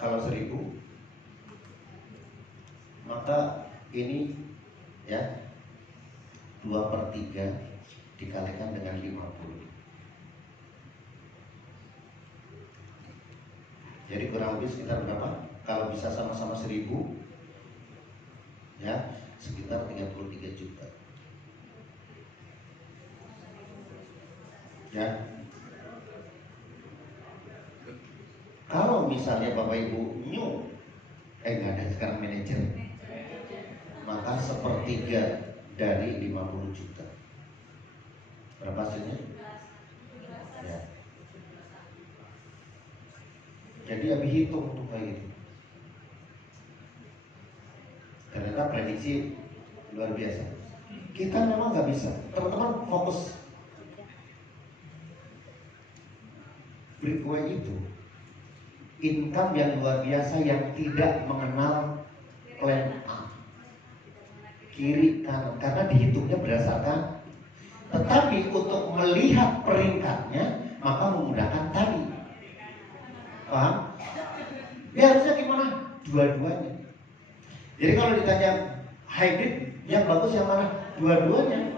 kalau 1000, maka ini ya 2/3 dikalikan dengan 50. Jadi kurang lebih sekitar berapa? Kalau bisa sama-sama 1000, ya sekitar 33 juta. Ya. Kalau misalnya Bapak Ibu nggak ada sekarang manajer, maka 1/3 dari 50 juta. Berapa hasilnya? Ya. Jadi Abi hitung tuh kayak gitu. Ternyata prediksi luar biasa. Kita memang nggak bisa. Teman-teman fokus. Breakaway itu income yang luar biasa yang tidak mengenal plan A, kiri kanan, karena dihitungnya berdasarkan. Tetapi untuk melihat peringkatnya maka menggunakan tadi. Paham? Dia harusnya gimana? Dua-duanya. Jadi kalau ditanya hybrid yang bagus yang mana? Dua-duanya.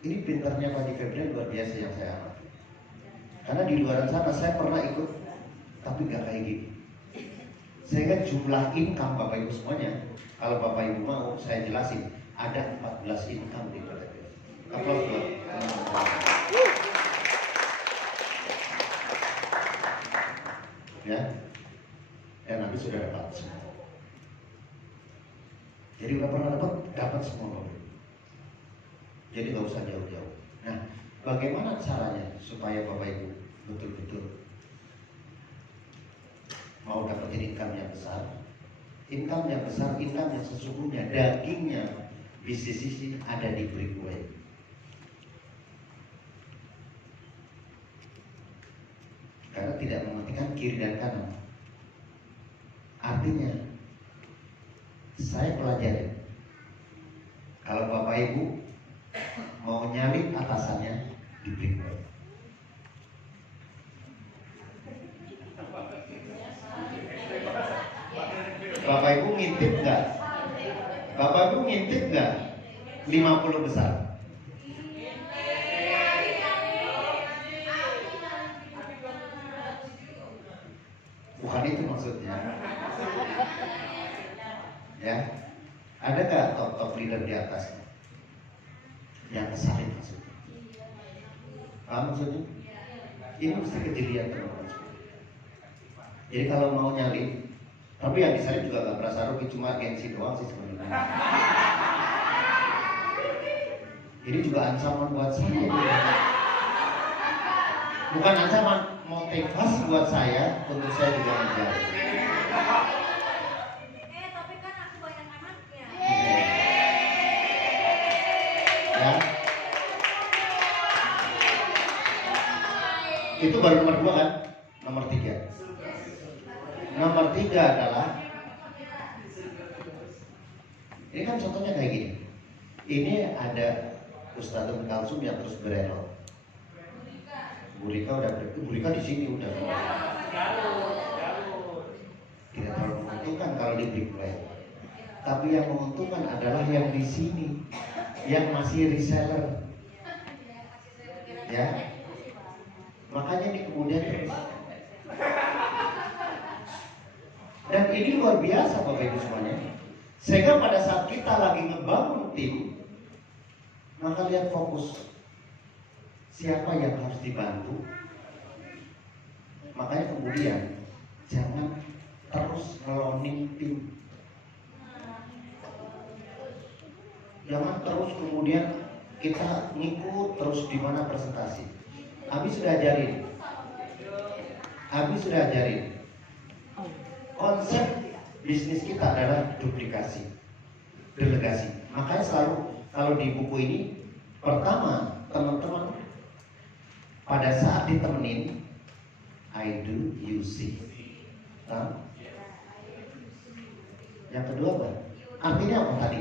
Ini pintarnya Pak Febrian luar biasa yang saya amati. Karena di luar sana saya pernah ikut, tapi nggak kayak gini. Sehingga jumlah income Bapak Ibu semuanya, kalau Bapak Ibu mau saya jelasin, ada 14 income di PT. Aplaus buat teman-teman. Ya, dan nanti sudah dapat semua. Jadi udah pernah dapat semua Bapak Ibu. Jadi nggak usah jauh-jauh. Nah, bagaimana caranya supaya Bapak Ibu betul-betul mau dapetin income yang besar? Income yang besar, income yang sesungguhnya, dagingnya bisnis ini ada di Breakaway. Karena tidak mementingkan kiri dan kanan. Artinya, saya pelajari, kalau Bapak Ibu mau nyalip atasannya di Breakaway. Bapak Ibu ngintip nggak? Bapak Ibu ngintip nggak? 50 besar. Bukan itu maksudnya. Ya, ada nggak top leader di atas? Yang besar itu maksudnya. Paham maksudnya? Ini mesti kejadian teman-teman. Jadi kalau mau nyalip, tapi yang disalip juga gak merasa rugi, cuma gengsi doang sih sebenarnya. Ini juga ancaman buat saya. Bukan ancaman, motivasi buat saya untuk saya juga menjauh. Tapi kan aku banyak anaknya. Ya. Itu baru nomor 2 kan? Nomor 3. Nomor 3 adalah, ini kan contohnya kayak gini. Ini ada Ustadzah Kalsum yang terus berelok. Bu Rika di sini udah. Tidak terlalu menguntungkan kalau di Breakaway. Tapi yang menguntungkan adalah yang di sini, yang masih reseller. Ya, makanya ini kemudian terus. Dan ini luar biasa Bapak Ibu semuanya. Sehingga pada saat kita lagi ngebangun tim, maka lihat fokus siapa yang harus dibantu. Makanya kemudian jangan terus ngeloning tim. Jangan terus kemudian kita ngikut terus di mana presentasi. Abi sudah ajarin. Konsep bisnis kita adalah duplikasi, delegasi. Makanya selalu kalau di buku ini, pertama teman-teman pada saat ditemenin, I do, you see. Yang kedua apa? Artinya apa tadi?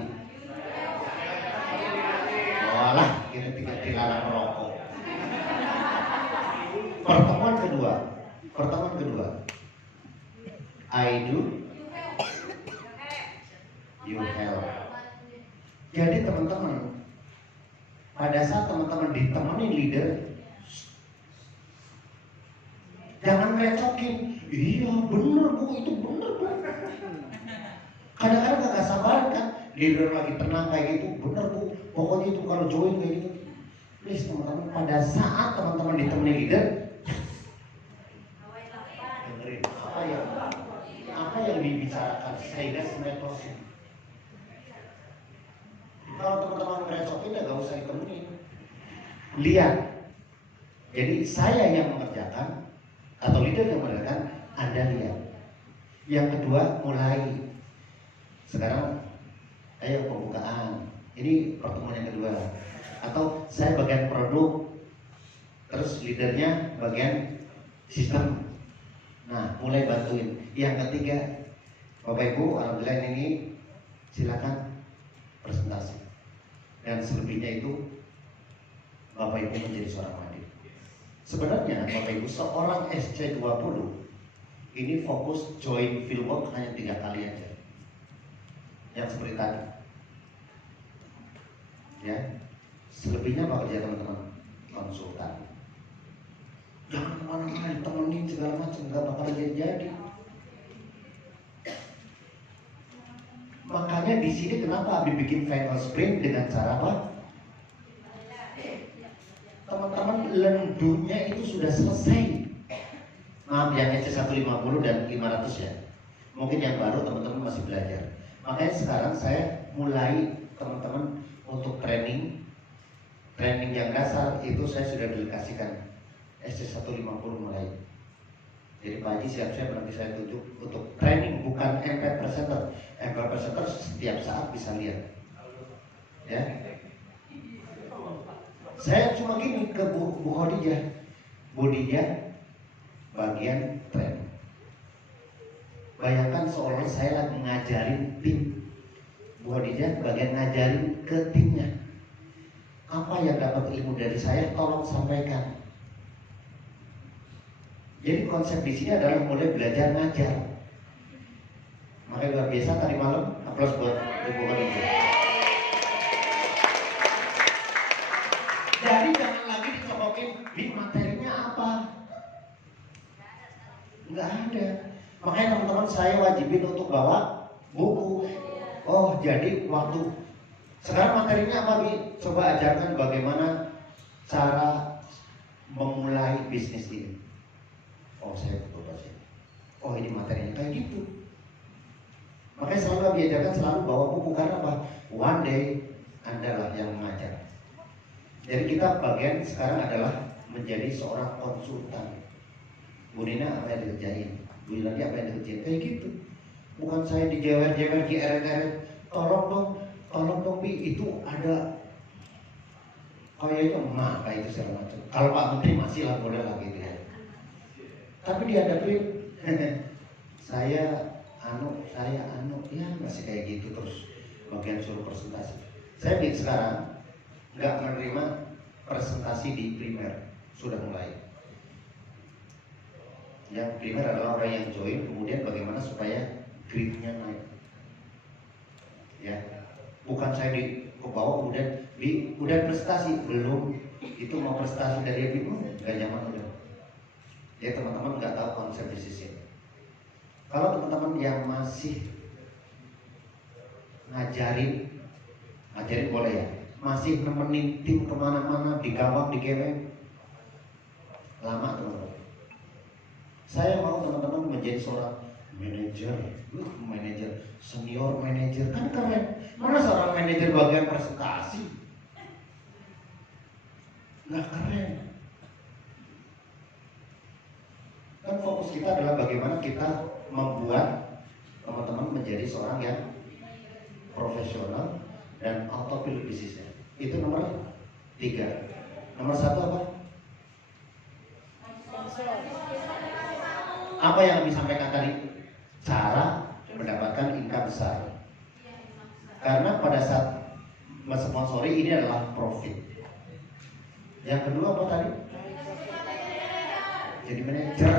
Walah, kira dilarang merokok. Pertemuan kedua, I do, you help. Jadi teman-teman, pada saat teman-teman ditemenin leader, jangan merecokin. Iya bener bu, itu bener bu. Kadang-kadang gak sabaran kan, leader lagi tenang kayak gitu, bener bu. Pokoknya itu kalau join kayak gitu. Please teman-teman, pada saat teman-teman ditemenin leader, dengerin apa yang dibicarakan sehingga simetrosin. Kalau teman-teman merecokin ya gak usah ditemenin. Lihat. Jadi saya yang mengerjakan atau leader yang mengerjakan, Anda lihat. Yang kedua, mulai. Sekarang ayo pembukaan. Ini pertemuan yang kedua. Atau saya bagian produk, terus leadernya bagian sistem. Nah, mulai bantuin. Yang ketiga, Bapak Ibu, alhamdulillah ini silakan presentasi. Dan selebihnya itu Bapak Ibu menjadi seorang hadir. Sebenarnya Bapak Ibu, seorang SC20 ini fokus join fieldwork hanya 3 kali aja. Yang seperti tadi. Ya. Selebihnya apa kerja teman-teman? Konsultan. Jangan kemana-mana ditemenin segala macam, nggak bakal jadi. Makanya di sini kenapa Abi bikin final sprint dengan cara apa? Teman-teman, lendunya itu sudah selesai. Maaf yang EC150 dan 500 ya. Mungkin yang baru teman-teman masih belajar. Makanya sekarang saya mulai teman-teman untuk training yang dasar itu saya sudah delegasikan. SC150 mulai. Jadi Pak Haji siap-siap nanti saya tunjuk untuk training, bukan MP presenter. MP presenter setiap saat bisa lihat. Ya. Saya cuma gini ke Bu Khadijah. Bu Khadijah bagian training. Bayangkan seolah saya lagi ngajarin tim. Bu Khadijah bagian ngajarin ke timnya. Apa yang dapat ilmu dari saya tolong sampaikan. Jadi konsep di sini adalah mulai belajar ngajar. Makanya luar biasa tadi malam, aplaus buat Ibu Khadijah. Jadi jangan lagi dicokokin di materinya apa. Enggak ada. Makanya teman-teman saya wajibin untuk bawa buku. Oh jadi waktu sekarang materinya apa Bi? Coba ajarkan bagaimana cara memulai bisnis ini. Oh saya betul sih. Oh ini materinya kayak gitu. Makanya selalu diajarkan selalu bawa buku karena apa? One day Anda lah yang mengajar. Jadi kita bagian sekarang adalah menjadi seorang konsultan. Bu Nina apa yang dikerjain? Bu Yulandi apa yang dikerjain? Kayak gitu. Bukan saya dijewer-jewer, dieret-eret. Tolong dong Bi, itu ada kayaknya emak kayak itu segala macam. Kalau Pak Menteri masih lah boleh lah gitu ya. Tapi dihadapi saya anu ya masih kayak gitu terus bagian suruh presentasi. Saya sekarang nggak menerima presentasi di primer, sudah mulai. Yang primer adalah orang yang join, kemudian bagaimana supaya grade-nya naik. Ya, bukan saya ke bawah kemudian udah prestasi belum, itu mau prestasi dari ibu nggak nyaman udah. Ya teman-teman nggak tahu konsep bisnisnya. Kalau teman-teman yang masih ngajarin boleh ya, masih nemenin tim kemana-mana, di gawang, di keweng, lama teman-teman. Saya mau teman-teman menjadi seorang manajer, senior manajer, kan keren. Mana seorang manajer bagian presentasi? Nggak keren. Kan fokus kita adalah bagaimana kita membuat teman-teman menjadi seorang yang profesional dan autopilot bisnisnya. Itu nomor 3. Nomor 1 apa? Apa yang disampaikan tadi? Cara mendapatkan income besar. Karena pada saat mensponsori ini adalah profit. Yang kedua apa tadi? Jadi manajer.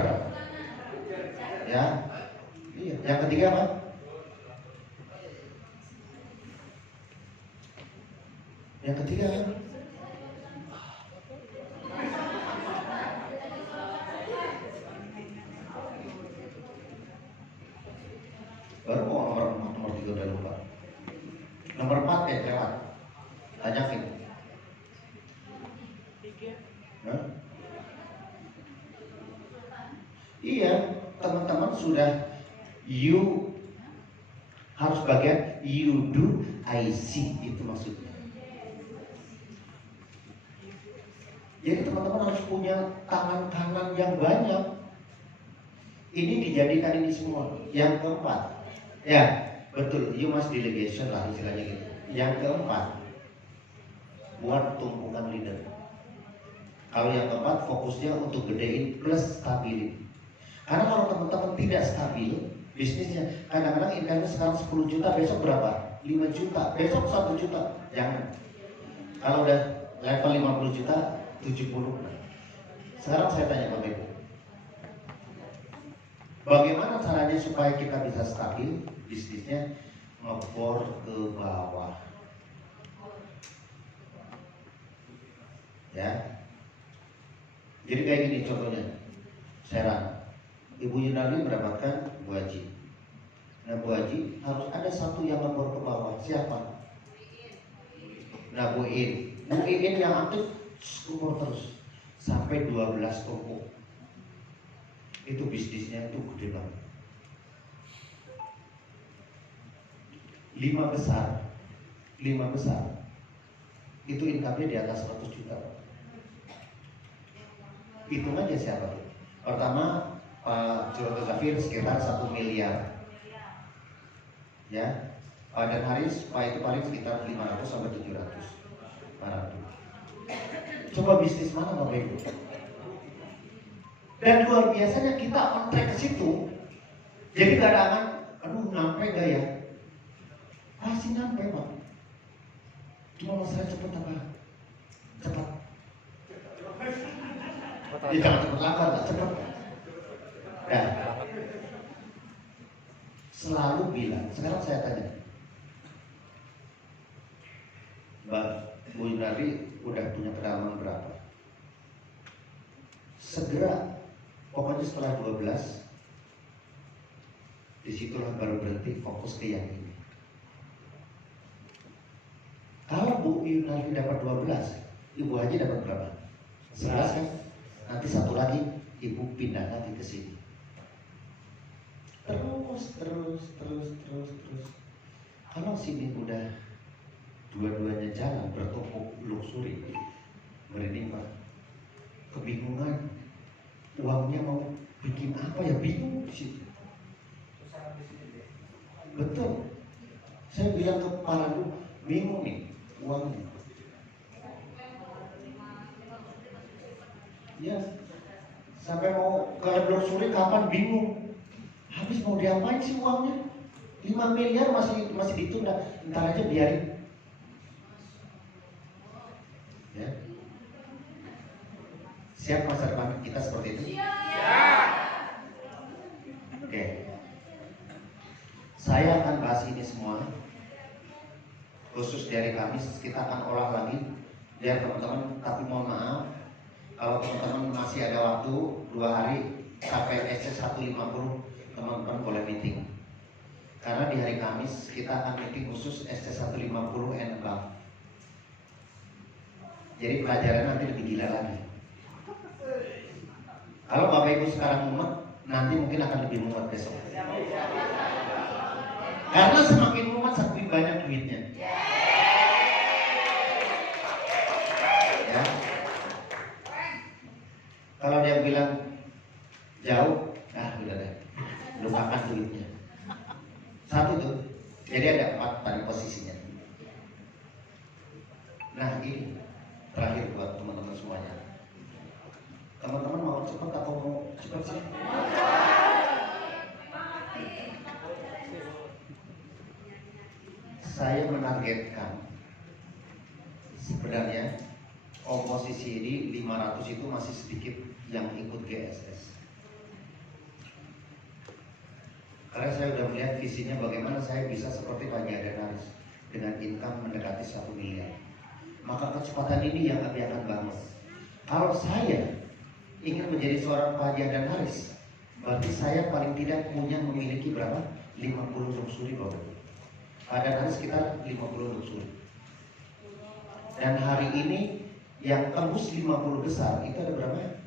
Ya. Iya. Yang ketiga apa? Yang ketiga apa? Baru mau nomor 3 udah lupa. Nomor 4 lewat. Tanyakin. Hah? Iya, teman-teman sudah you harus bagian you do I see, itu maksudnya. Jadi teman-teman harus punya tangan kanan yang banyak. Ini dijadikan ini semua. Yang keempat, ya betul, you must delegation lah istilahnya gitu. Yang keempat, buat tumpukan leader. Kalau yang keempat fokusnya untuk gedein plus stabilin. Karena kalau teman-teman tidak stabil bisnisnya, kadang-kadang income sekarang 10 juta, besok berapa? 5 juta, besok 1 juta. Jangan. Kalau udah level 50 juta, 70. Sekarang saya tanya Bapak Ibu, bagaimana caranya supaya kita bisa stabil bisnisnya? Ngebor ke bawah. Ya. Jadi kayak gini contohnya. Serang. Ibu Yunani mendapatkan Bu Haji. Nah Bu Haji harus ada satu yang ngebor ke bawah. Siapa? Nah Bu In. Bu In yang aktif skor terus sampai 12 toko. Itu bisnisnya itu gede banget. 5 besar itu income-nya di atas 100 juta. Hitung aja siapa tuh. Pertama Pak Jurota Zafir sekitar 1 miliar. Ya. Pak Dan Haris Pak itu paling sekitar 500 sampai 700. 400. Coba bisnis mana Bapak Ibu? Dan luar biasanya kita on track ke situ. Jadi gak ada angan, aduh nyampe gak ya? Pasti nyampe Pak. Cuma masalah cepet apa? Cepat. Ya jangan cepet lambat lah, cepet. Ya. Selalu bilang, sekarang saya tanya, Mbak Bu Yunari udah punya kedalaman berapa? Segera, pokoknya setelah 12, disitulah baru berhenti fokus ke yang ini. Kalau Bu Yunari dapat 12, Ibu Haji dapat berapa? 11 kan? Nanti satu lagi, Ibu pindah lagi ke sini. Terus. Kalau sini udah dua-duanya jalan bertumpuk luxury, merinding Pak, kebingungan, uangnya mau bikin apa ya, bingung di situ. Betul. Saya bilang ke para lu, bingung nih uangnya. Ya, sampai mau ke luxury kapan bingung. Habis mau diapain sih uangnya? 5 miliar masih ditunda. Ntar aja biarin. Ya. Siap masa depan kita seperti itu? Siap. Oke. Saya akan bahas ini semua. Khusus dari Kamis kita akan olah lagi biar teman-teman, tapi mohon maaf kalau teman-teman masih ada waktu 2 hari sampai SC 150, teman-teman boleh meeting. Karena di hari Kamis kita akan meeting khusus SC150 and above. Jadi pelajaran nanti lebih gila lagi. Kalau Bapak Ibu sekarang mumet, nanti mungkin akan lebih mumet besok. Karena semakin mumet semakin banyak duitnya. Ya. Kalau dia bilang jauh, udah deh, lupakan duitnya. Satu tuh, jadi ada 4 tadi posisinya. Nah ini terakhir buat teman-teman semuanya. Teman-teman mau cepat atau mau cepat sih? Saya menargetkan sebenarnya komposisi ini 500 itu masih sedikit yang ikut GSS. Karena saya sudah melihat visinya bagaimana saya bisa seperti Pak Jadaris dengan income mendekati 1 miliar. Maka kecepatan ini yang kami akan bangun. Kalau saya ingin menjadi seorang Pak Jadaris, berarti saya paling tidak punya memiliki berapa? 50 luxury Bapak. Pak Jadaris sekitar 50 luxury. Dan hari ini yang tembus 50 besar itu ada berapa?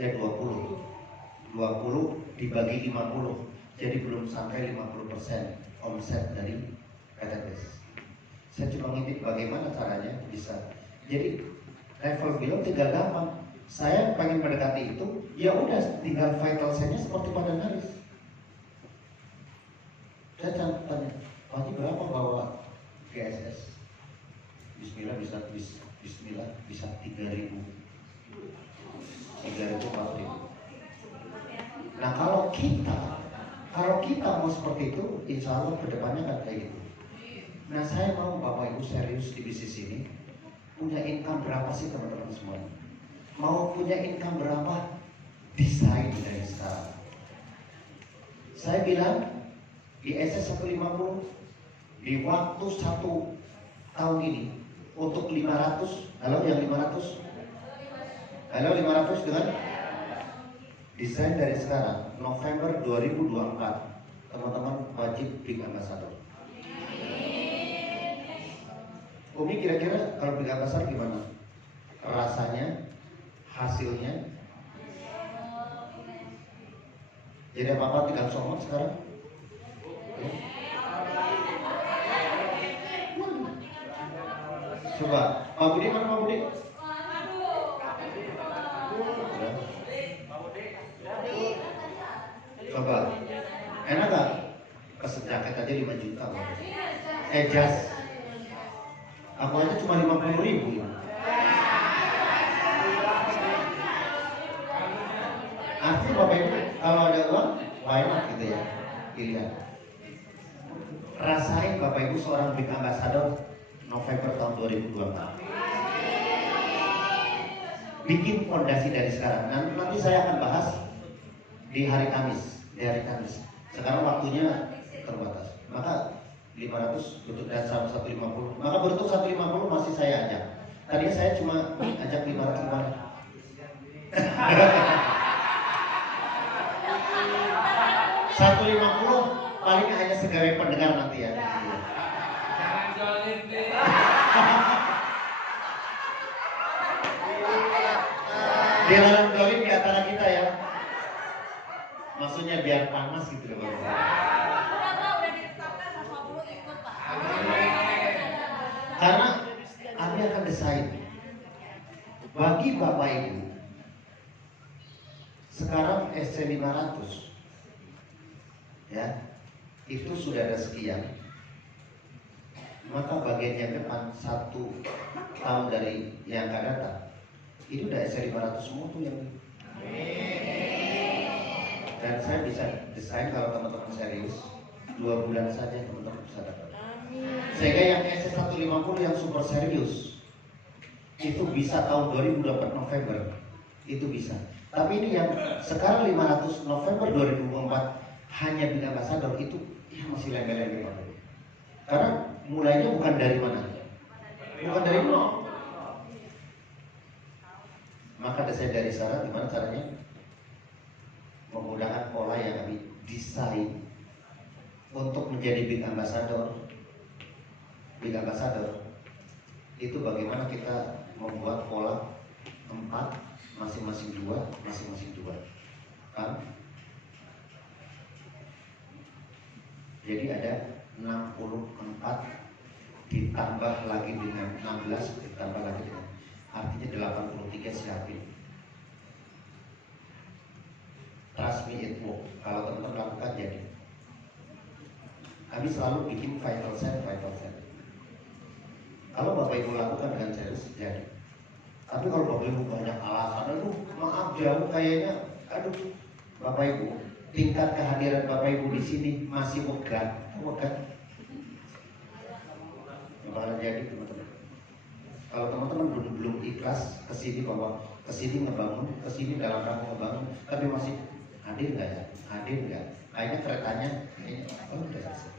Ya 20 dibagi 50, jadi belum sampai 50% omset dari PTBS. Saya cuma ngintip bagaimana caranya bisa. Jadi level below tinggal gampang. Saya pengen mendekati itu, ya udah tinggal vital sign-nya seperti pada Haris. Saya tanya, Wajib berapa bawa GSS? Bismillah bisa 3.000. 3.000 4.000. Nah kalau kita mau seperti itu, insya Allah kedepannya kan kayak gitu. Nah saya mau Bapak Ibu serius di bisnis ini, punya income berapa sih teman-teman semua? Mau punya income berapa? Desain dari sekarang. Saya bilang di SS150 di waktu 1 tahun ini untuk 500, halo yang 500 dengan desain dari sekarang November 2024 teman-teman wajib big ambassador. Umi kira-kira kalau big ambassador gimana? Rasanya, hasilnya? Jadi apa-apa tinggal somot sekarang? Ya. Coba, Pak Budi mana Pak Budi? Coba, enak gak? Pesen jaket aja 5 juta loh. Jas, aku aja cuma 50.000. Artinya Bapak Ibu kalau ada uang, why not gitu ya, pilihan. Rasain Bapak Ibu seorang big ambassador November tahun 2024. Bikin fondasi dari sekarang. Nanti saya akan bahas di hari Kamis. Sekarang waktunya terbatas. Maka 500 bentuk dan 150. Maka bentuk 150 masih saya ajak. Tadinya saya cuma ajak 500 kemarin. 150 paling hanya segawai pendengar nanti ya. Jangan jolim deh. Dilarang jolim di antara kita ya. Maksudnya biar panas gitu loh Bapak. Udah ditetapkan 150 ikut Pak. Karena Anda akan desain. Bagi Bapak Ibu, sekarang SC500 ya, itu sudah ada sekian. Maka bagian yang depan 1 tahun dari yang akan datang, itu udah SC500 semua tuh yang. Dan saya bisa desain kalau teman-teman serius 2 bulan saja teman-teman bisa dapat. Sehingga yang SS150 yang super serius itu bisa tahun 2024 November itu bisa. Tapi ini yang sekarang 500 November 2024 hanya big ambassador itu ya masih lembel-lembel. Karena mulainya bukan dari mana? Bukan dari nol. Maka desain dari Sarah gimana caranya? Menggunakan pola yang kami desain untuk menjadi big ambassador. Big ambassador itu bagaimana kita membuat pola 4, masing-masing 2, masing-masing 2. Kan? Jadi ada 64 ditambah lagi dengan 16 ditambah lagi dengan artinya 83 siapin. Trust me it work. Kalau teman-teman lakukan jadi. Kami selalu bikin vital set. Kalau Bapak Ibu lakukan dengan serius jadi. Tapi kalau Bapak Ibu banyak alasan, aduh maaf jauh kayaknya, aduh Bapak Ibu tingkat kehadiran Bapak Ibu di sini masih megah. Bakalan jadi teman-teman. Kalau teman-teman belum ikhlas kesini bahwa kesini ngebangun, kesini dalam rangka ngebangun, tapi masih hadir nggak ya? Hadir nggak? Kayaknya keretanya ini udah selesai.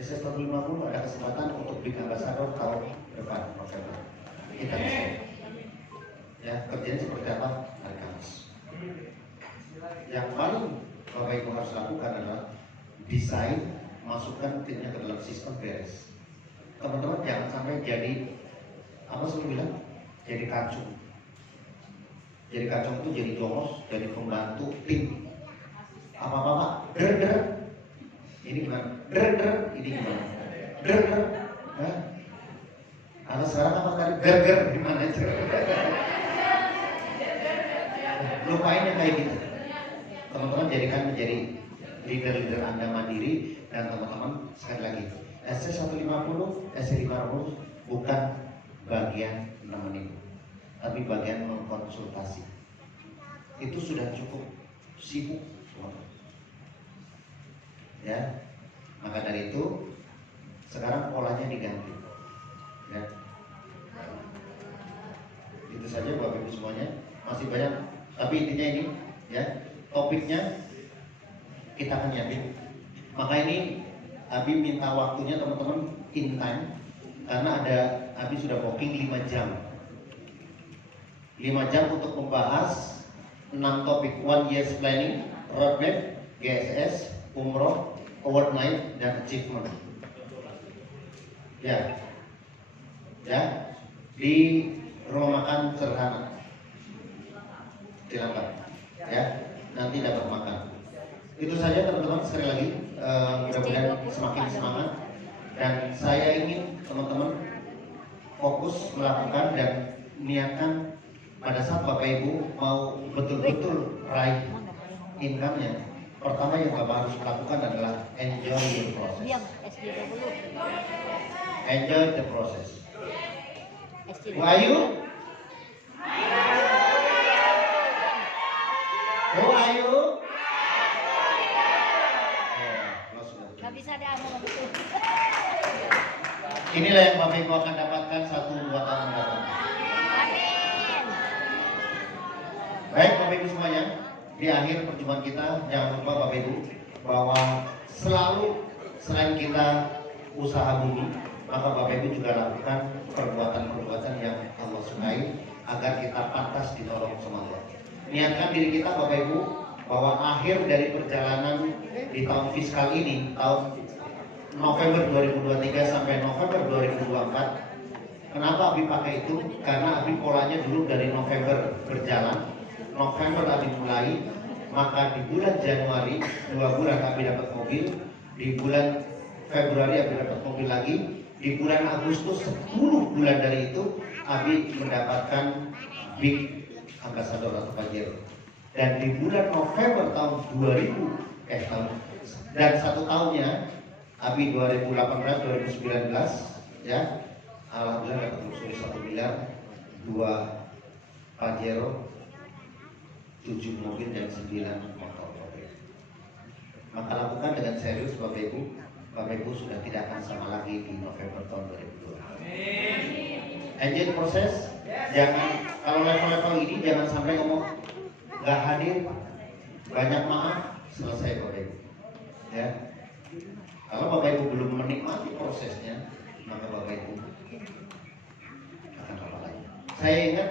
SS150 ada kesempatan untuk big ambassador tahun depan November. Kita bisa. Ya kerjanya seperti apa? Hari Kamis. Yang paling Bapak Ibu harus lakukan adalah desain, masukkan timnya ke dalam sistem beres. Teman-teman jangan sampai jadi apa sih bilang? Jadi kacung. Jadi kacung itu jadi jongos, jadi pembantu tim. Apa-apa, der. Ini gimana? Der, ini gimana? Der. Nah. Kalau sekarang apa kali? Der, gimana aja? Lupain yang kayak gitu. Teman-teman jadikan menjadi leader Anda mandiri dan teman-teman sekali lagi SC150, SC500 bukan bagian nemenin, tapi bagian mengkonsultasi. Itu sudah cukup sibuk, ya. Maka dari itu sekarang polanya diganti, ya. Itu saja Bapak Ibu semuanya. Masih banyak, tapi intinya ini, ya. Topiknya kita akan nyiapin. Maka ini Abi minta waktunya teman-teman in time, karena Abi sudah booking 5 jam. 5 jam untuk membahas 6 topik: 1 years planning, roadmap, GSS, umroh, award night, dan achievement. Ya, di rumah makan sederhana di Langkat, ya. Nanti dapat makan. Itu saja teman-teman, sekali lagi mudah-mudahan semakin semangat, dan saya ingin teman-teman fokus melakukan dan niatkan pada saat Bapak Ibu mau betul-betul raih income-nya. Pertama yang Bapak harus lakukan adalah enjoy the process. Enjoy the process. Who are you? Who are you? Gak bisa deh ngomong betul. Inilah yang Bapak Ibu akan dapatkan 1-2 tahun mendatang. Amin. Baik Bapak Ibu semuanya, di akhir perjumpaan kita jangan lupa Bapak Ibu bahwa selalu selain kita usaha bumi, maka Bapak Ibu juga lakukan perbuatan-perbuatan yang Allah sukai agar kita pantas ditolong sama Allah. Niatkan diri kita Bapak Ibu bahwa akhir dari perjalanan di tahun fiskal ini, tahun November 2023 sampai November 2024. Kenapa Abi pakai itu? Karena Abi polanya dulu dari November berjalan, November Abi mulai, maka di bulan Januari 2 bulan Abi dapat mobil, di bulan Februari Abi dapat mobil lagi, di bulan Agustus 10 bulan dari itu Abi mendapatkan big ambassador atau pajero. Dan di bulan November tahun 2000 dan 1 tahunnya Abi 2018-2019, ya, alhamdulillah dapat usul 1 miliar, 2 pajero, 7 mobil dan 9 motor. Maka lakukan dengan serius Bapak Ibu. Bapak Ibu sudah tidak akan sama lagi di November tahun 2020. Enjoy the proses. Jangan, kalau level-level ini jangan sampai ngomong nggak hadir, banyak maaf, selesai Bapak Ibu. Ya. Kalau Bapak Ibu belum menikmati prosesnya, maka Bapak Ibu Saya ingat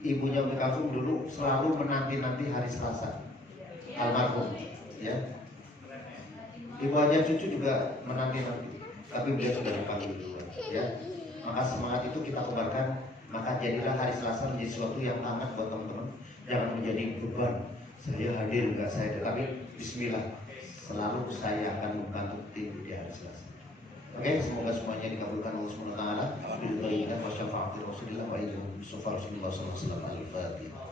ibunya Umi Kalsum dulu selalu menanti-nanti hari Selasa, almarhum, ya. Ibu Haja cucu juga menanti-nanti, tapi dia sudah dipanggil duluan, ya. Maka semangat itu kita kobarkan, maka jadilah hari Selasa menjadi sesuatu yang hangat buat teman-teman. Jangan menjadi beban. Saya hadir enggak saya, tapi Bismillah, selalu saya akan membantu tim di hari Selasa. Oke, semoga semuanya dikabulkan Allah Subhanahu wa taala. Alhamdulillah wa syafa'atir Rasulillah wa ilmu Rasulullah sallallahu alaihi wasallam. Al-Fatihah.